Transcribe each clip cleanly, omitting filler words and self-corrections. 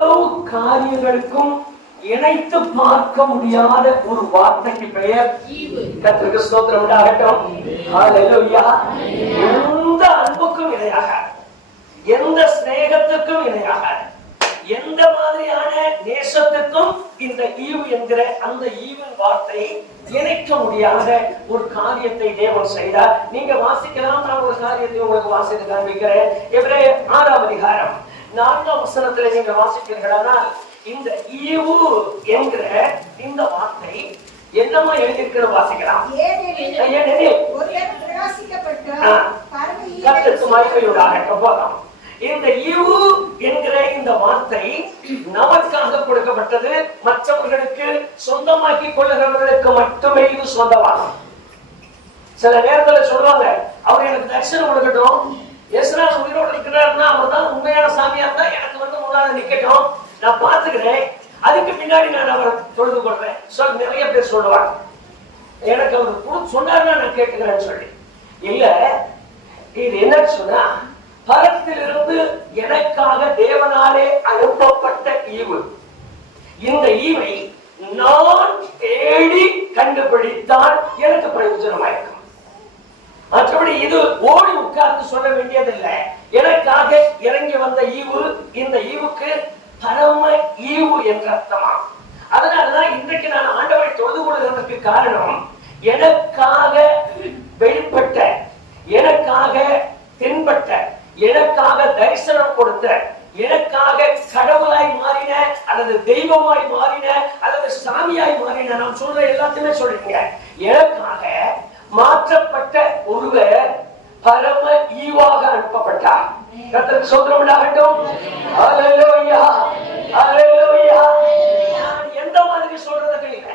காரியங்களுக்கும் இணைத்து பார்க்க முடியாத ஒரு வார்த்தைக்கு பெயர் கர்த்தருக்கு ஸ்தோத்திரம் உண்டாகட்டும். ஹல்லேலூயா. எந்த அன்புக்கும் இணையாக, எந்த சிநேகத்துக்கும் இணையாக, எந்த மாதிரியான நேசத்துக்கும் இந்த ஈவு என்கிற அந்த ஈவின் வார்த்தை இணைக்க முடியாத ஒரு காரியத்தை தேவன் செய்தார். நீங்க வாசிக்கலாம். நான் ஒரு காரியத்தை உங்களுக்கு வாசித்து காண்பிக்கிறேன். எபிரேயர் 6ஆம் அதிகாரம் 4ஆம் வசனத்திலே நீங்க வாசிப்பீர்களானால் இந்த ஈவு என்கிற இந்த வார்த்தை என்னமா எழுதியிருக்கிற வாசிக்கலாம். கர்த்தருக்கு மகிமையுண்டாகட்டும். போதும். இந்த ஈவு என்கிற இந்த வார்த்தை நமக்காக கொடுக்கப்பட்டது. மற்றவர்களுக்கு சொந்தமாக்கி கொள்ளுகிறவர்களுக்கு மட்டுமே இது சொந்தமாகும். சில நேரத்தில் சொல்லுவாங்க, அவர் எனக்கு தரிசனம் கொடுக்கட்டும், இயேசுநாதர் உயிரோடு இருக்கிறாருன்னா அவர் தான் உண்மையான சாமியா இருந்தா எனக்கு முன்னாடி நிக்கட்டும், நான் பாத்துக்கிறேன், அதுக்கு பின்னாடி நான் அவரை தொழுது கொள்றேன் சொல்லி நிறைய பேர் சொல்லுவாங்க. எனக்கு அவர் சொன்னாருன்னா நான் கேட்டுக்கிறேன்னு சொல்லி. இல்ல, இது என்னன்னு சொன்னா, பரத்திலிருந்து எனக்காக தேவனாலே அனுப்பப்பட்ட ஈவு. இந்த ஈவை நான் தேடி கண்டுபிடித்தால் எனக்கு பிரயோஜனமாயிருக்கும். மற்றபடி இது ஓடி உட்கார்ந்து சொல்ல வேண்டியதில்லை. எனக்காக இறங்கி வந்த ஈவு. இந்த ஈவுக்கு பரம ஈவு என்ற அர்த்தமா. அதனாலதான் இன்றைக்கு நான் ஆண்டவரை தொழுது கொள்வதற்கு காரணம், எனக்காக வெளிப்பட்ட, எனக்காக தென்பட்ட, எனக்காக தரிசனம் கொடுத்த, எனக்காக கடவுளாய் மாறின அல்லது தெய்வமாய் மாறின அல்லது சாமியாய் மாறின, நான் சொல்ற எல்லாத்தையுமே சொல்றீங்க, எனக்காக மாற்றப்பட்ட ஒருவர் பரம ஈவாக அனுப்பப்பட்டார். கர்த்தருக்கு ஸ்தோத்திரம் உண்டாகட்டும். ஹல்லேலூயா, ஹல்லேலூயா. நான் எந்த மாதிரி சொல்றதுக்கு இல்லை,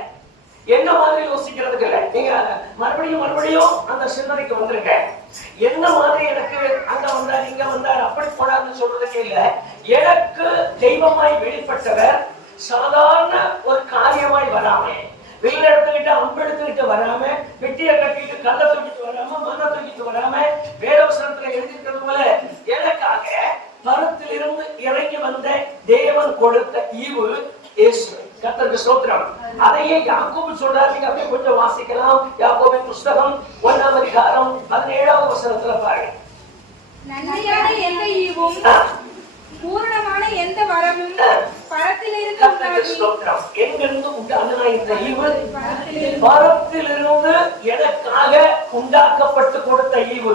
என்ன மாதிரி யோசிக்கிறதுக்கு இல்லை. நீங்க மறுபடியும் அந்த சிந்தனைக்கு வந்துருங்க. என்ன மாதிரி எனக்கு அங்க வந்தார் இங்க வந்தார் அப்படி போனார்னு சொல்றதுக்கு இல்லை. எனக்கு தெய்வமாய் வெளிப்பட்டவர் சாதாரண ஒரு காரியமாய் வராம, வெயில் எடுத்துக்கிட்டு அம்பு எடுத்துக்கிட்டு வராம, வெட்டியை கட்டிட்டு கல்லை தூக்கிட்டு வராம, மண்ணை தூக்கிட்டு வராம, வேதவசனத்துல எழுதிக்கிறது போல எனக்காக பரத்திலிருந்து இறங்கி வந்த தேவன் கொடுத்த ஈவு இயேசு. கர்த்தருக்கு ஸ்தோத்திரம். அதையே யாக்கோபு சொல்றாரு. நீங்க அப்படியே கொஞ்சம் வாசிக்கலாம். யாக்கோபின் புஸ்தகம் 1ஆம் அதிகாரம் 17ஆவது வசனத்துல பாருங்க. நன்மையான எந்த ஈவும் பூரணமான எந்த வரமும் பரத்திலிருந்து எங்கிருந்து உண்டான இந்த ஈவு? பரத்திலிருந்து எனக்காக உண்டாக்கப்பட்டு கொடுத்த ஈவு.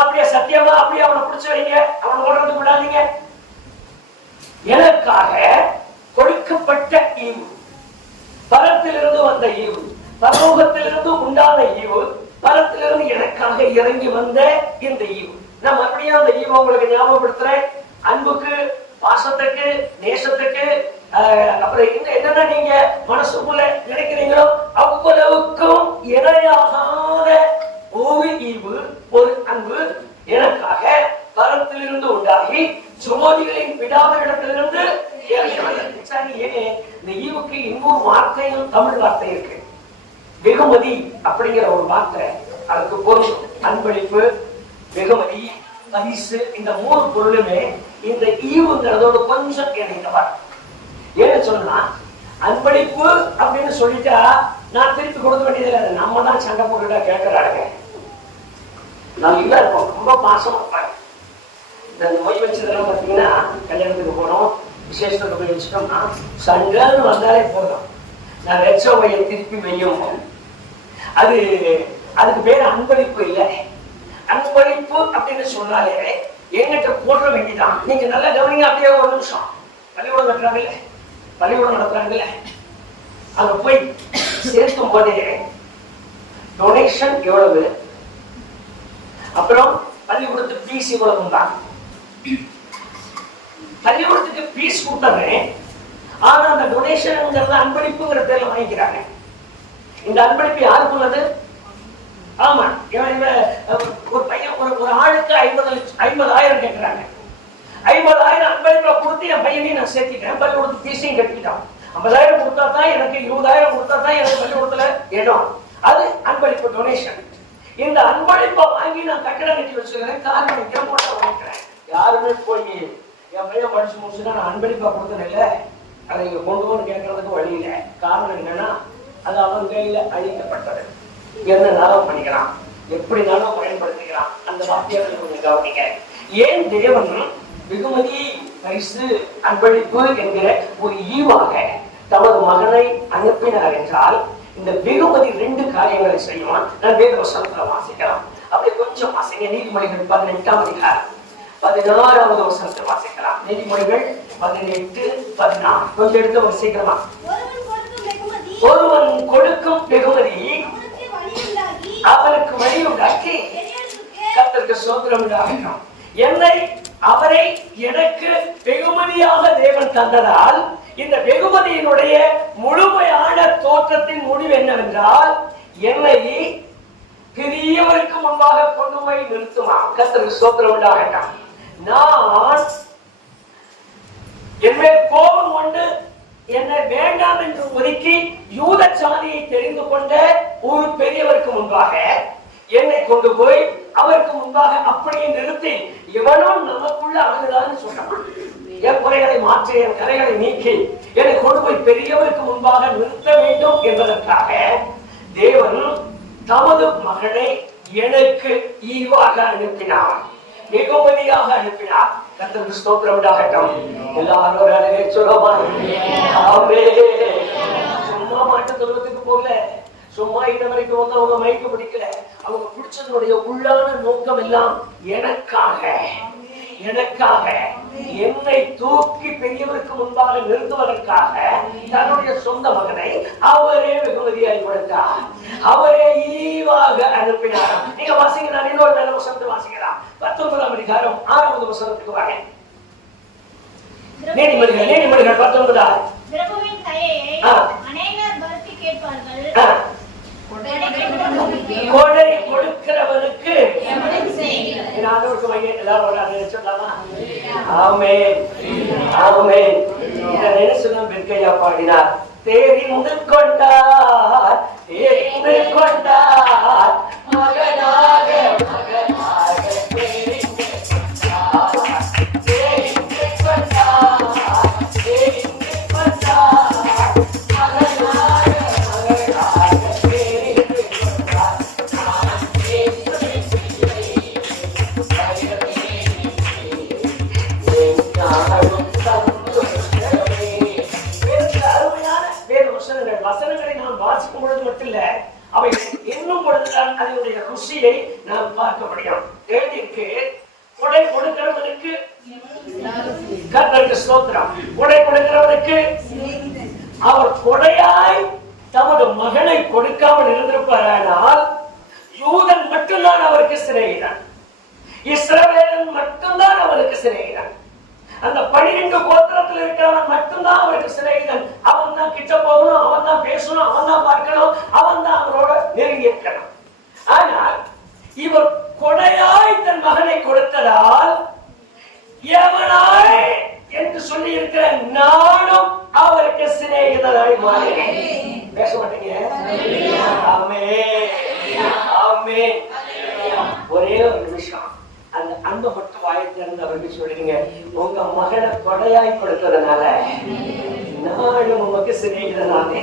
அப்படியே சத்தியமா அப்படியே அவனை பிடிச்சு வைங்க, அவனை ஓடுறது விடாதீங்க. எனக்காக கொடுக்கப்பட்ட ஈவு, பரத்திலிருந்து வந்த ஈவு, பரலோகத்திலிருந்து உண்டான ஈவு, பரத்திலிருந்து எனக்காக இறங்கி வந்த இந்த ஈவு. நான் மறுபடியும் அந்த ஈவு உங்களுக்கு ஞாபகப்படுத்துறேன். அன்புக்கு, பாசத்துக்கு, நேசத்துக்கு, அப்புறம் என்னன்னா நீங்க மனசுக்குள்ள நினைக்கிறீங்களோ அவ்வளவுக்கும் இணையாகாத ஒரு ஈவு, ஒரு அன்பு எனக்காக பரத்திலிருந்து உண்டாகி ஜோதிகளின் பிதாவிடத்திலிருந்து இறங்கி வந்தது. இந்த ஈவுக்கு இன்னொரு வார்த்தையும் தமிழ் வார்த்தை இருக்கு. வெகுமதி அப்படிங்கிற ஒரு வார்த்தை அதுக்கு பொருள். அன்பளிப்பு, வெகுமதி, பரிசு, இந்த 3 பொருளுமே இந்த ஈவுங்கிறதோட கொஞ்சம் இணைந்தவர். ஏன்னு சொன்னா, அன்பளிப்பு அப்படின்னு சொல்லிட்டா நான் திருப்பி கொடுக்க வேண்டியதில்லை. நம்ம தான் சண்டை போட்டுட்டா கேட்கிறாங்க. நான் இல்ல இருப்போம், ரொம்ப பாசமா இருப்பாங்க. இந்த மொய் வச்சதெல்லாம் பார்த்தீங்கன்னா, கல்யாணத்துக்கு போனோம், விசேஷத்துக்கு போய் வச்சுட்டோம்னா சண்டைன்னு வந்தாலே போதும், நான் வெச்ச மொய்யை திருப்பி வையும். அதுக்கு பேர் அன்பளிப்பு இல்லை. அன்பளிப்பு அப்படின்னு சொன்னாலே எங்கிட்ட போட வேண்டியதான். நீங்க நல்லா கவனிங்க. அப்படியே ஒரு நிமிஷம். பள்ளிக்கூடம் கட்டுறாங்கல்ல, பள்ளிக்கூடம் நடத்துறாங்கல்ல, அங்க போய் சேர்க்கும் போதே டொனேஷன் எவ்வளவு, அப்புறம் பள்ளிக்கூடத்துக்கு பீஸ் இவ்வளவு தான். பள்ளிக்கூடத்துக்கு பீஸ் கொடுத்துறேன், ஆனா அந்த டொனேஷன்ங்கிறத அன்பளிப்புங்கிற பேர்ல வாங்கிக்கிறாங்க. இந்த அன்பளிப்பு யாருக்கு உள்ளது? ஆமா, ஒரு பையன் ஒரு ஆளுக்கு 50,000 கேட்கிறாங்க. 50,000 அன்பளிப்பை கொடுத்து என் பையனையும் நான் சேர்த்திட்டேன், பள்ளிக்கூடத்து பீஸையும் கட்டிக்கிட்டான். 50,000 கொடுத்தா தான் எனக்கு, 20,000 கொடுத்தா தான் எனக்கு பள்ளிக்கூடத்துல இடம். அது அன்பளிப்பு, டொனேஷன். இந்த அன்பளிப்பை வாங்கி நான் கட்டடம் கட்டி வச்சுக்கிறேன், காரணம் வைக்கிறேன், போட்ட வாங்கிக்கிறேன். யாருமே போய் என் பையன் படிச்சு முடிச்சுன்னா நான் அன்பளிப்பா கொடுத்தேன் இல்ல, அதை இங்க கொண்டு வந்து கேட்கறதுக்கு வழி இல்லை. காரணம் என்னன்னா அது அவன் கையில அழிக்கப்பட்டது. என்னன்னாலும் பண்ணிக்கிறான், எப்படினாலும் பயன்படுத்திக்கிறான். அந்த வார்த்தையை கொஞ்சம் கவனிக்க. ஏன் தேவன் வெகுமதி, பரிசு, அன்பளிப்பு என்கிற ஒரு ஈவாக தமது மகனை அனுப்பினார் என்றால் இந்த வெகுமதி 2 காரியங்களை செய்வான். நான் வேத வசனத்துல வாசிக்கலாம். அப்படி கொஞ்சம் வாசிங்க. நீதிமொழிகள் 18ஆம் அதிகாரம் 16வது வசனத்தை வாசிக்கலாம். நீதிமொழிகள் 18, 16 கொஞ்சம் எடுத்து வசிக்கிறமா. ஒருவன் கொடுக்கும் வெகுமதி அவனுக்கு வழி உண்டாக்கி கர்த்தருக்கு ஸ்தோத்திரம் உண்டாகட்டும். என்னை அவரை எனக்கு வெகுமதியாக தேவன் தந்ததால் இந்த வெகுமதியினுடைய முழுமையான தோற்றத்தின் முடிவு என்னவென்றால் என்னை பெரியவருக்கு முன்பாக கொண்டு போய் நிறுத்துமா. கர்த்தருக்கு ஸ்தோத்திரம் உண்டாகட்டும். நான் என்மேல் கோபம் கொண்டு என்னை வேண்டாம் என்று ஒதுக்கி யூத சாதியை தெரிந்து கொண்ட ஒரு பெரியவருக்கு முன்பாக என்னை கொண்டு போய் அவருக்கு முன்பாக அப்படியே நிறுத்தி இவனும் நமக்குள்ள அழகுதான் சொல்றான். என் குறைகளை மாற்றி என் கரைகளை நீக்கி என்னை கொண்டு போய் பெரியவருக்கு முன்பாக நிறுத்த வேண்டும் என்பதற்காக தேவன் தமது மகனை எனக்கு ஈவாக அனுப்பினார், வெகுமதியாக அனுப்பினார். கர்த்தருக்கு ஸ்தோத்திரம் உண்டாகட்டும். எல்லாரும் ஒரு அழகை சொல்லுமா. சும்மா மாட்டு தொழுவத்துக்கு போகல, சும்மா இந்த வரைக்கும் வந்து அவங்க மயக்க பிடிக்கல. அவங்க பிடிச்சதனுடைய உள்ளான நோக்கம் எல்லாம் எனக்காக என்னை தூக்கி பெரியவருக்கு முன்பாக நிறுத்துவதற்காக தன்னுடைய சொந்த மகனை அவரே வெகுமதியாய் கொடுத்தார், அவரே ஈவாக அனுப்பினார். நீங்க வாசிங்க. நான் இன்னொரு நல்ல வசனத்தை வாசிக்கலாம். 19ஆம் அதிகாரம் 6வது வசனத்துக்கு வாங்க. நீதிமொழிகள் 19 கொடை கொடுக்கிறவனுக்கு பாடினார். தெரிந்து கொண்டார் மகனாக வசனங்களை நாம் வாசிக்கும் பொழுது மட்டும் இல்ல, அவை இன்னும் பொழுதுதான் அதனுடைய ருசியை நாம் பார்க்க முடியும். எழுதியிருக்கு, கொடை கொடுக்கிறவனுக்கு கர்த்தருக்கு ஸ்தோத்திரம். கொடை கொடுக்கிறவனுக்கு அவர் கொடையாய் தமது மகனை கொடுக்காமல் இருந்திருப்பாரானால் யூதன் மட்டும்தான் அவருக்கு சிநேகிதன், இஸ்ரவேலன் மட்டும்தான் அவருக்கு சிநேகிதன். அந்த 12 கோத்திரத்தில் இருக்கிறவன் மட்டும்தான் அவருக்கு சிநேகிதன். அவன் தான் கிட்ட போகணும், அவன் தான் பேசணும், அவன் தான் பார்க்கணும், அவன் தான் அவரோட நெருங்கி இருக்கணும். ஆனால் இவர் கொடையாய் தன் மகனை கொடுத்ததால் எவனாய் என்று சொல்லி இருக்கிற நானும் அவருக்கு சிநேகிதனாய் மாறினேன். பேச மாட்டீங்க? ஆமென், ஆமென். ஒரே ஒரு நிமிஷம் அந்த அன்பை மட்டும் வாயத்திலிருந்து அவருக்கு சொல்றீங்க. உங்க மகனை கொடையாய் கொடுத்ததுனால நானும் உமக்கு சிநேகிதனானே.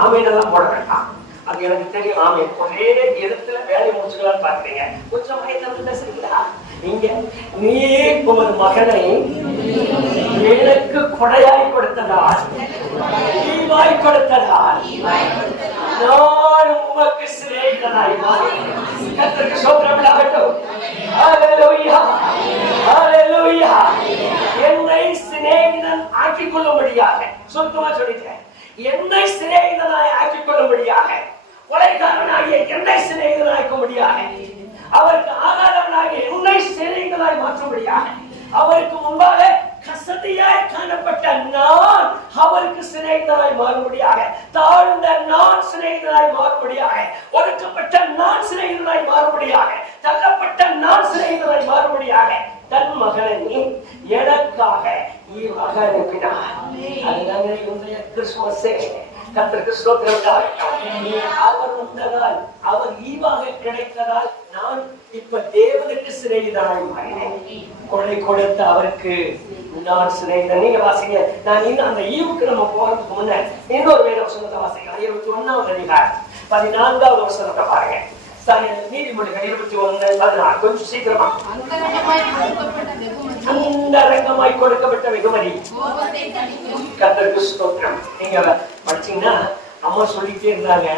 ஆமீன் எல்லாம் போட வேண்டாம், அது எனக்கு தெரியும். ஆமீன் ஒரே இடத்துல வேலை முடிச்சுக்கலாம்னு பாக்குறீங்க. கொஞ்சம் வாயத்திலிருந்து பேசுறீங்களா? நீங்க நீ உமது மகனை எனக்கு கொடையாய் கொடுத்ததால், ஈவாய் கொடுத்ததால் நான் உமக்கு சிநேகிதனாய் மாறினேன். கர்த்தருக்கு ஸ்தோத்திரம் உண்டாகட்டும். ஹல்லேலூயா, ஹல்லேலூயா. என்னை சிநேகிதன் ஆக்கிக் கொள்ளும்படியாக, சுத்தமா சொல்லிட்டேன், என்னை சிநேகிதனாய் ஆக்கிக் கொள்ளும்படியாக, கொலைகாரனாகிய என்னை சிநேகிதனாக்கும்படியாக, அவருக்கு ஆகாதவனாகிய என்னை சிநேகிதனாய் மாற்றும்படியாக, அவருக்கு முன்பாக கசதியாய் காணப்பட்ட நான் அவருக்கு சிநேகிதனாய் மாறும்படியாக, தாழ்ந்த நான் சிநேகிதனாய் மாறும்படியாக, ஒதுக்கப்பட்ட நான் சிநேகிதனாய் மாறும்படியாக, தள்ளப்பட்ட நான் சிநேகிதனாய் மாறும்படியாக தன் மகனை எனக்காக ஈவாக அனுப்பினார். அதுதாங்க இன்றைய கிறிஸ்துமஸே. கர்த்தருக்கு ஸ்தோத்திரம் உண்டாகட்டும். அவர் உண்டதால், அவர் ஈவாக கிடைத்ததால் நான் இப்ப தேவனுக்கு சிநேகிதனாய் மாறினேன். கொடை கொடுத்த அவருக்கு நான் சிநேகிதன். நீங்க வாசிங்க. நான் இன்னும் அந்த ஈவுக்கு நம்ம போறதுக்கு முன்ன இன்னொரு வேத வசனத்தை வாசிக்கலாம். 21வது அதிகாரம் 14வது வசனத்தை பாருங்க. நீதிமொழிகள் 21:14. கொஞ்சம் சீக்கிரமா. அந்தரங்கமாய் கொடுக்கப்பட்ட வெகுமதி. கர்த்தருக்கு ஸ்தோத்திரம். நீங்க படிச்சீங்கன்னா அம்மா சொல்லிட்டே இருந்தாங்க,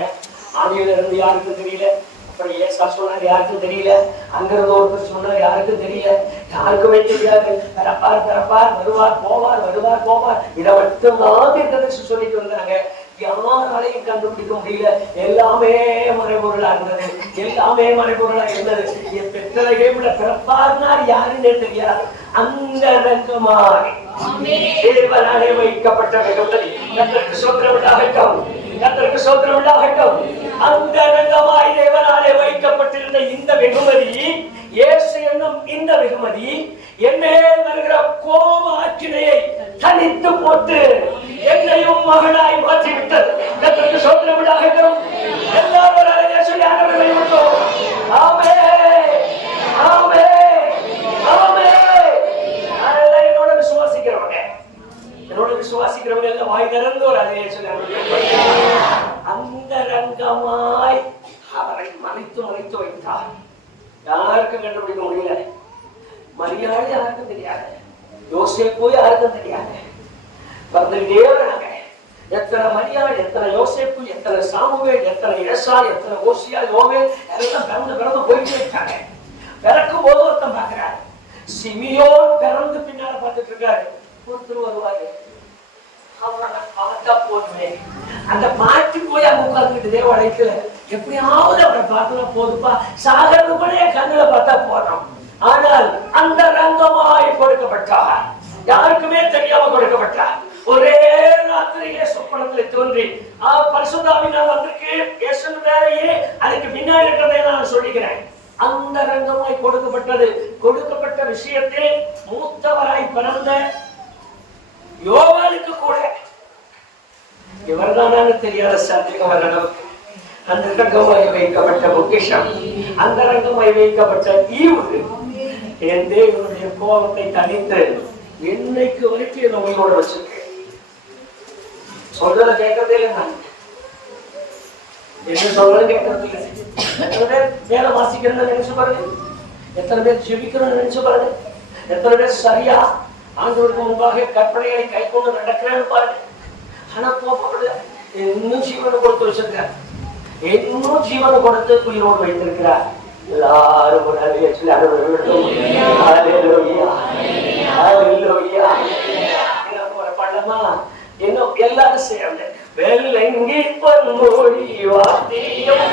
ஆதியில இருந்து யாருக்கும் தெரியல, அப்புறம் ஏசா சொன்னார் யாருக்கும் தெரியல, அங்கிருந்து ஒருத்தர் சொன்னார் யாருக்கும் தெரியல, யாருக்குமே தெரியாது. பிறப்பார் பிறப்பார், வருவார் போவார், வருவார் போவார், இதை மட்டும் தான் சொல்லிட்டு வந்தாங்க. யாராலையும் கண்டுபிடிக்க முடியல. எல்லாமே மறைபொருளா இருந்தது, எல்லாமே மறைபொருளா இருந்தது. என் பெற்றதை விட பிறப்பார்னார் யாருன்னே தெரியாது. அந்த ரங்கமாய் தேவனாலே வைக்கப்பட்ட வெகுமதி. கர்த்தருக்கு ஸ்தோத்திரம் உண்டாகட்டும். கர்த்தருக்கு ஸ்தோத்திரம் உண்டாகட்டும். அந்த ரங்கமாய் தேவனாலே வைக்கப்பட்டிருந்த இந்த வெகுமதி, இயேசு என்னும் இந்த வெகுமதி என்னே வருகிற கோப ஆக்கினையை தனித்து போட்டு என்னையும் மகனாய் மாற்றிவிட்டது. கர்த்தருக்கு ஸ்தோத்திரம் உண்டாகட்டும். எல்லாரும் சொல்லி ஆண்டவரை விட்டோம். ஆமென், ஆமென், ஆமென். அதெல்லாம் என்னோட விசுவாசிக்கிறவங்க, என்னோட விசுவாசிக்கிறவங்க எல்லாம் வாய் திறந்து ஒரு அதையே சொல்லி அந்த ரங்கமாய் அவரை மறைத்து மறைத்து வைத்தார். யாருக்கும் கண்டுபிடிக்க முடியல. மரியாதை யாருக்கும் தெரியாது, யோசேப்பு யாருக்கும் தெரியாது. வந்துட்டே வராங்க. எத்தனை மரியாதை, எத்தனை யோசேப்பு, எத்தனை சாமுவேல், எத்தனை ஏசா, எத்தனை ஓசியா, யோவேல் எல்லாம் பிறந்து பிறந்து போயிட்டு இருக்காங்க. பிறக்கும் போது ஒருத்தன் பாக்குறாரு, சிமியோன் பிறந்து பின்னால பார்த்துட்டு இருக்காரு. ஒருத்தர் வருவாரு, அவனை பார்த்தா போதுமே, அந்த பாட்டு போய் அங்க உட்கார்ந்துட்டு தேவாலயத்துல எப்படியாவது அவரை பார்த்தா போதுப்பா, சாகரது கூட என் கண்ணுல பார்த்தா போதும். ஆனால் அந்த ரங்கமாய் கொடுக்கப்பட்டார், யாருக்குமே தெரியாம கொடுக்கப்பட்டார். ஒரே ராத்திரியிலே சொப்பனத்துல தோன்றி பரிசுத்தாவினால் வந்திருக்கு ஏசன் வேலையே அதுக்கு பின்னாடி இருக்கிறதை நான் சொல்லிக்கிறேன். அந்த ரங்கமாய் கொடுக்கப்பட்டது. கொடுக்கப்பட்ட விஷயத்தில் மூத்தவராய் பிறந்த யோவானுக்கு கூட இவர்தானு தெரியாத சந்தேகம் வரணும். அந்த ரங்கமாய் வைக்கப்பட்ட பொக்கிஷம், அந்த ரங்கமாய் வைக்கப்பட்ட ஈவு என் தேவனுடைய கோபத்தை தணித்து என்னைக்கு வரைக்கும் என்ன உயிரோட வச்சிருக்கேன். சொல்றத கேட்கறதே இல்லை. நான் என்ன சொல்றது கேட்கறது இல்லை. எத்தனை பேர் வேலை வாசிக்கிறேன்னு நினைச்சு பாருங்க, எத்தனை பேர் ஜெபிக்கிறோம்னு நினைச்சு பாருங்க, எத்தனை பேர் சரியா ஆண்டவருக்கு முன்பாக கற்பனைகளை கை கொண்டு நடக்கிறேன்னு பாருங்க. ஆனா போகப்படல, இன்னும் ஜீவனை கொடுத்து வச்சிருக்கார், இன்னும் ஜீவனை கொடுத்து உயிரோடு வைத்திருக்கிறார். எல்லாரும் ஒரு அலையை சொல்லி படமா இன்னும் எல்லாரும் சேர்ந்து வெள்ளங்கி பொன்மொழி வாத்தியம்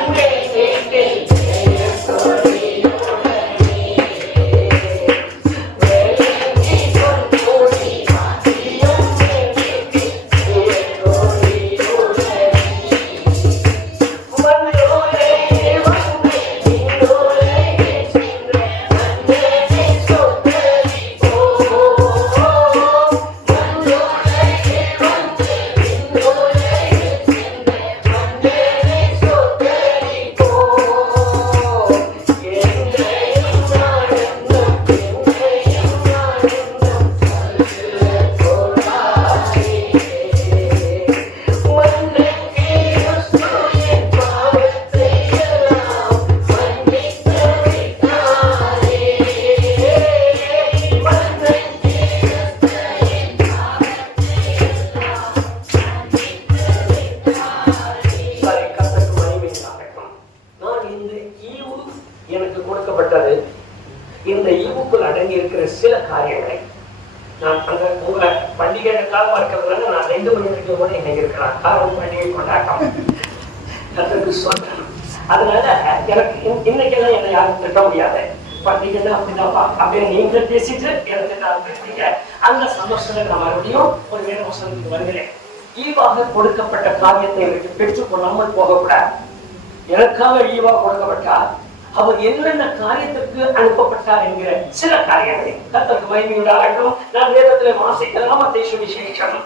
அதனால எனக்கு இன்னைக்கெல்லாம் என்னை யாரும் திட்ட முடியாது. பண்டிகைன்னா அப்படிதான்ப்பா அப்படின்னு நீங்க பேசிட்டு எனக்கு பேசுறீங்க. அந்த சந்தோஷத்துல நான் மறுபடியும் ஒரு வேற வசனத்துக்கு வருகிறேன். ஈவாக கொடுக்கப்பட்ட காரியத்தை பெற்றுக் கொள்ளாமல் போகக்கூடாது. எனக்காக ஈவா கொடுக்கப்பட்டார், அவர் என்னென்ன காரியத்திற்கு அனுப்பப்பட்டார் என்கிற சில காரியங்களை கர்த்தருக்கு மகிமையுண்டாகட்டும். நான் வேதத்துல வாசிக்கலாம். மத்தேயு சுவிசேஷம்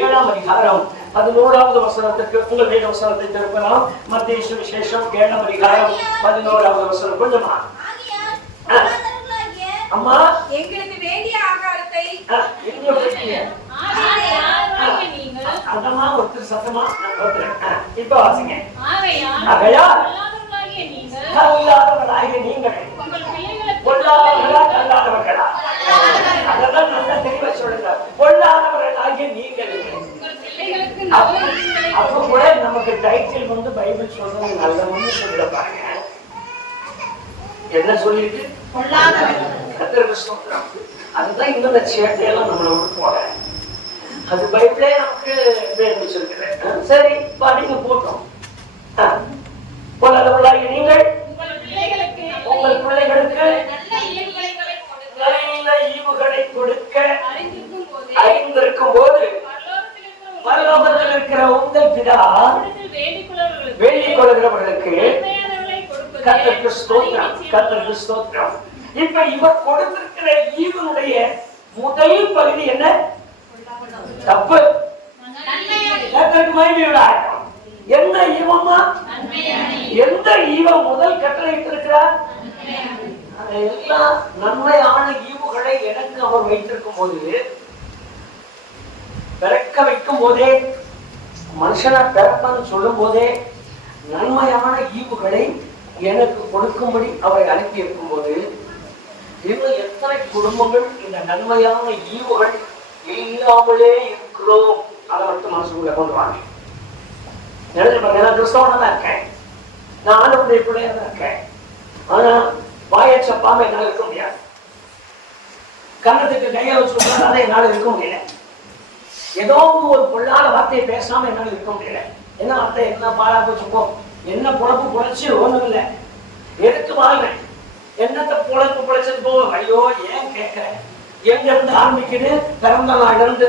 7ஆம் அதிகாரம் 11வது வசனத்துக்கு உங்கள் வேத வசனத்தை திருப்பலாம். மத்தேயு சுவிசேஷம் 7ஆம் அதிகாரம் 11வது வசனம். கொஞ்சமா அம்மா எங்களுக்கு வேண்டிய ஆகாரத்தை அதமா ஒருத்தர் சத்தமா இப்ப வாசிங்க. ஆகையால் கல்லாதவர்களாகிய நீங்கள் பொல்லாதவர்களா அதெல்லாம் நல்லா தெளிவா சொல்லுங்க. பொல்லாதவர்களாகிய நீங்கள் அப்ப கூட நமக்கு டைட்டில் வந்து பைபிள் சொல்றது நல்லவன்னு சொல்ல பாருங்க. என்ன சொல்லிட்டு கர்த்தருக்கு ஸ்தோத்திரம். அதுதான் இந்த சேட்டையெல்லாம் நம்மளை விட்டு போட அது பைபிளே நமக்கு வேறு சொல்கிறேன். சரி பாடிங்க போட்டோம். பொல்லாதவர்களாகிய நீங்கள் உங்கள் பிள்ளைகளுக்கு நல்ல ஈவுகளை கொடுக்க அறிந்திருக்கும் போது பரலோகத்தில் இருக்கிற உங்கள் பிதா வேண்டிக் கொள்கிறவர்களுக்கு கர்த்தருக்கு ஸ்தோத்திரம், கர்த்தருக்கு ஸ்தோத்திரம். இப்ப இவர் கொடுத்திருக்கிற ஈவனுடைய முதல் பகுதி என்ன? தப்பு. கர்த்தருக்கு மகிமை. என்ன ஈவமா? எந்த ஈவம் முதல் கட்டளையிட்டிருக்கிறார்? எல்லாம் நன்மையான ஈவுகளை எனக்கு அவர் வைத்திருக்கும் போது, பிறக்க வைக்கும் போதே, மனுஷனை பிறப்பன்னு சொல்லும் போதே நன்மையான ஈவுகளை எனக்கு கொடுக்கும்படி அவரை அனுப்பி இருக்கும் போது, இன்னும் எத்தனை குடும்பங்கள் இந்த நன்மையான ஈவுகள் இல்லாமலே இருக்கிறோம். அதை மட்டும் மனசுக்குள்ள கொண்டு வாங்க. நான் கிறிஸ்தவனா தான் இருக்கேன், நான் ஆண்டவருடைய பிள்ளையா தான் இருக்கேன். ஆனா வாயை சப்பாம என்னால இருக்க முடியாது. கன்னத்துக்கு கையை வச்சு என்னால இருக்க முடியல. ஏதோ ஒரு பொல்லாத வார்த்தையை பேசாம என்னால இருக்க முடியல. என்ன வார்த்தை? என்ன பாழா போச்சுப்போ, என்ன பொழப்பு பொழைச்சு ஒண்ணும் இல்லை, எதுக்கு வாழ்றேன், என்னத்தை பொழப்பு பொழைச்சது போ. ஐயோ ஏன் கேட்கிறேன்? எங்க இருந்து ஆரம்பிக்குது? பிறந்த நாள்ல இருந்து.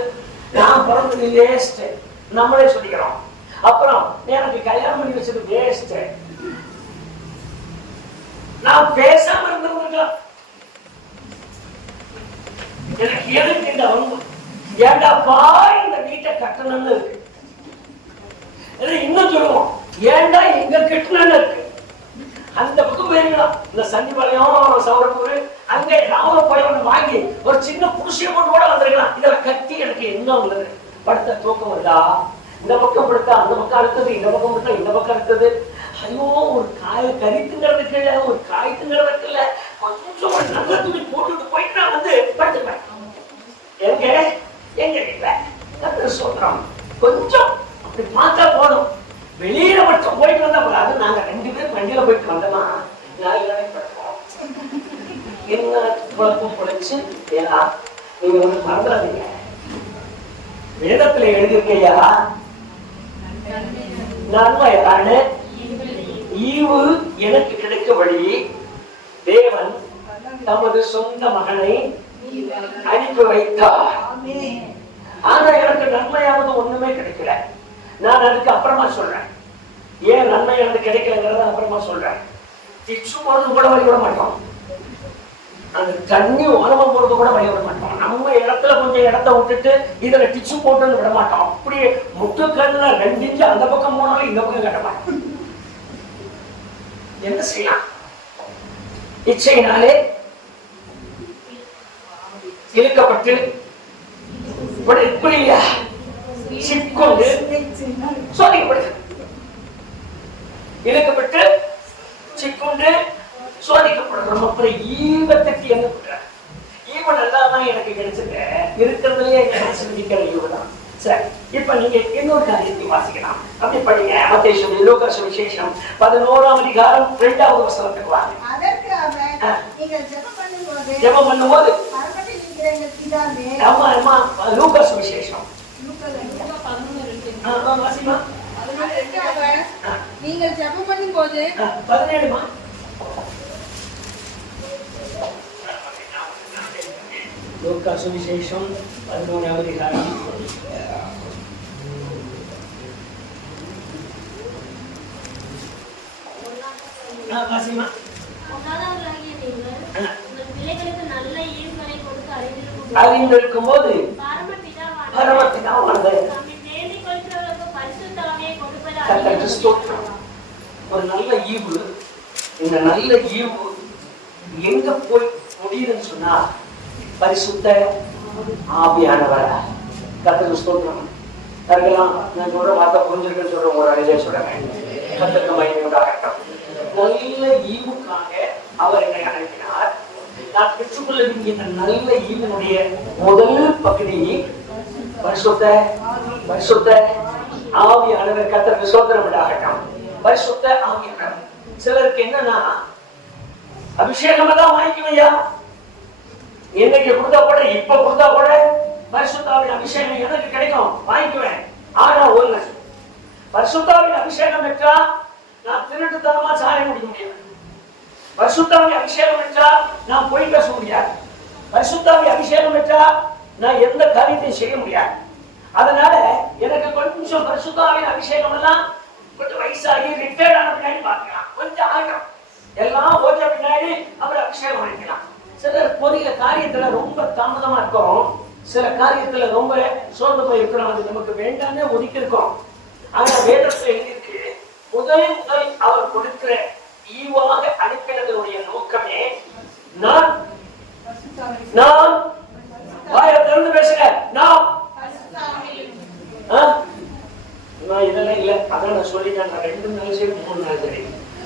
நான் பிறந்தது வேஸ்ட் நம்மளே சொல்லிக்கிறோம். அப்புறம் எனக்கு கல்யாணம் பண்ணி வச்சது வேஸ்ட். நான் பேசாம இருந்திருக்கலாம். எனக்கு எதுக்கு இந்த வம்பு? ஏண்டாப்பா இந்த வீட்டை கட்டணும்னு இருக்கு. இன்னும் சொல்லுவோம், ஏண்டா எங்க கட்டணும்னு இருக்கு. அந்த பக்கம் போயிருக்கலாம். இந்த சன்னிபாளையம், சௌரப்பூர், அங்க ஏதாவது போய் வாங்கி ஒரு சின்ன புருஷிய போட்டு கூட வந்திருக்கலாம். இதெல்லாம் கட்டி எனக்கு என்ன உள்ளது? படுத்த தூக்கம் வருதா? இந்த பக்கம் படுத்தா அந்த பக்கம் அடுத்தது, இந்த பக்கம் படுத்தா இந்த பக்கம் அடுத்தது. ஐயோ ஒரு காய் கறி திங்கிறதுக்கு இல்ல, ஒரு காய் திங்கிறதுக்கு இல்ல, கொஞ்சம் ஒரு நல்ல துணி போட்டுட்டு போயிட்டு நான் வந்து படுத்துப்பேன். எங்க எங்க வீட்டுல கர்த்தர் சொல்றோம், கொஞ்சம் அப்படி பார்த்தா போதும். வெளியில மட்டும் போயிட்டு வந்தா போல. அது நாங்க 2 பேரும் வண்டியில போயிட்டு வந்தோமா, என்ன குழப்பம் பொழைச்சு. ஏன்னா நீங்க ஒண்ணு மறந்துடாதீங்க, வேதத்துல எழுதியிருக்கையா, நன்மையான ஈவு எனக்கு கிடைக்கபடி தேவன் தமது சொந்த மகனை அனுப்பி வைத்தார். ஆனா எனக்கு நன்மையானது ஒண்ணுமே கிடைக்கல. நான் அதுக்கு அப்புறமா சொல்றேன். ஏன் நன்மை எனக்கு கிடைக்கலங்கிறத அப்புறமா சொல்றேன். டிச்சு போறது கூட வழி விட மாட்டோம், அந்த தண்ணி ஓரமா போறது கூட வழி விட மாட்டோம். நம்ம இடத்துல கொஞ்சம் இடத்த விட்டுட்டு இதுல டிச்சு போட்டு விட மாட்டோம். அப்படியே முட்டுக்கல்ல 2 இன்ச்சு அந்த பக்கம் போனாலும் இந்த பக்கம் கட்ட மாட்டோம். என்ன செய்யலாம்? இச்சையினாலே இழுக்கப்பட்டு சிக்கொண்டு சோதிக்கப்படுது. இழுக்கப்பட்டு சிக்கொண்டு சோதிக்கப்படுறோம். அப்புறம் ஈவத்துக்கு என்ன பண்ற? ஈவன் எல்லாம் எனக்கு கிடைச்சது இருக்கிறதுலயே கிடைச்சிருக்கிற ஈவன். சரி, இப்ப நீங்க இன்னொரு காரியத்தை வாசிக்கலாம். அப்படி படிங்க. மத்தேயு லூக்கா சுவிசேஷம் 11ஆம் அதிகாரம் 2வது வசனத்துக்கு வாங்க. ஜெபம் பண்ணும்போது ஆமா ஆமா லூக்கா சுவிசேஷம் நீங்கள் ஜெபம் பண்ணும்போது 17மா லூக்கா சுவிசேஷம் 11ஆம் அதிகாரம் வாசிமா. அறிந்திருக்கும் போது பரமபிதாவானவர் ஸ்தோத்திரம். ஒரு நல்ல ஈவு, இந்த நல்ல ஈவு எங்க போய் முடியுதுன்னு சொன்னா பரிசுத்த ஆவியானவர. கர்த்தருக்கு ஸ்தோத்திரம். தரலாம் நான் சொல்ற வார்த்தை புரிஞ்சிருக்குன்னு சொல்ற ஒரு அழகே சொல்றேன். கர்த்தருக்கு மகிமை உண்டாகட்டும். நல்ல ஈவுக்காக அவர் என்னை அழைக்கிறார். நான் பெற்றுக்கொள்ள வேண்டிய இந்த நல்ல ஈவினுடைய முதல் பகுதி பரிசுத்த ஆவியானவர். கர்த்தருக்கு ஸ்தோத்திரம் உண்டாகட்டும். பரிசுத்த ஆவியானவர். சிலருக்கு என்னன்னா அபிஷேகம் தான் வாங்கிக்குவையா, என்னைக்கு கொடுத்தா கூட இப்ப கொடுத்தா கூட பரிசுத்தாவின் அபிஷேகம் எனக்கு கிடைக்கும் வாங்கிக்குவேன். ஆனா ஒண்ணு, பரிசுத்தாவின் அபிஷேகம் பெற்றா நான் திருட்டுத்தனமா சாயம் முடிக்க முடியாது. பரிசுத்தாவின் அபிஷேகம் பெற்றா நான் பொய் பேச முடியாது. பரிசுத்தாவின் அபிஷேகம் பெற்றா நான் எந்த காரியத்தையும் செய்ய முடியாது. அதனால எனக்கு கொஞ்சம் பரிசுத்தாவின் அபிஷேகம் எல்லாம் கொஞ்சம் வயசாகி ரிட்டையர்ட் ஆன பின்னாடி பார்க்கலாம். கொஞ்சம் ஆகணும், எல்லாம் ஓஜ பின்னாடி அவர் அபிஷேகம் பண்ணிக்கலாம். சிலர் பொறிய காரியத்துல ரொம்ப தாமதமா இருக்கும், சில காரியத்துல ரொம்ப சோர்ந்து போய் இருக்கிறோம். அது நமக்கு வேண்டாமே ஒதுக்கி இருக்கோம். ஆனா வேதத்துல எழுதியிருக்கு, முதல் அவர் கொடுக்கிற ஈவாக அனுப்பினதனுடைய நோக்கமே நான் வாயை திறந்து பேசுறேன். நான் இதெல்லாம் இல்லை, அதான் நான் சொல்லிட்டேன். நான் 2 நாள் சரி 3 நாள் சரி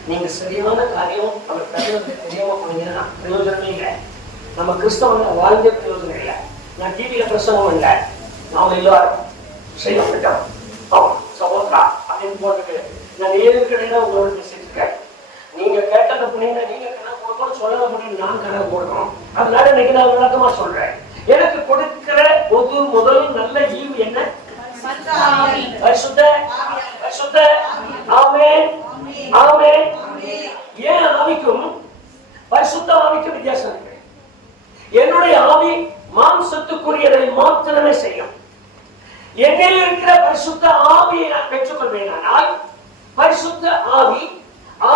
நீங்க சரியான காரியம் அவர் தருவது தெரியாம போனீங்கன்னா பிரயோஜனமே இல்லை. நம்ம கிறிஸ்தவங்க வாழ்ந்த பிரயோஜனம் இல்லை. நான் டிவியில பிரசங்கம் இல்லை, நாம எல்லாரும் செய்ய மாட்டோம். சகோதரா அப்படின்னு போட்டு நான் ஏற்கனவே உங்களோட பேசிருக்கேன். நீங்க கேட்டதை பண்ணீங்கன்னா நீங்க கணக்கு கொடுக்கணும், சொல்லத பண்ணி நான் கணக்கு கொடுக்கணும். அதனால இன்னைக்கு நான் விளக்கமா சொல்றேன். எனக்கு கொடுக்கிற முதல் நல்ல ஈவு என்ன? பரிசுத்த ஆமென் ஆமென். ஏன் ஆவிக்கும் பரிசுத்த ஆவிக்கும் வித்தியாசம் இருக்கு? என்னுடைய ஆவி மாம்சத்துக்குரியதை மாத்திரமே செய்யும். என்னில் இருக்கிற பரிசுத்த ஆவியை நான் பெற்றுக்கொள்வேனால் பரிசுத்த ஆவி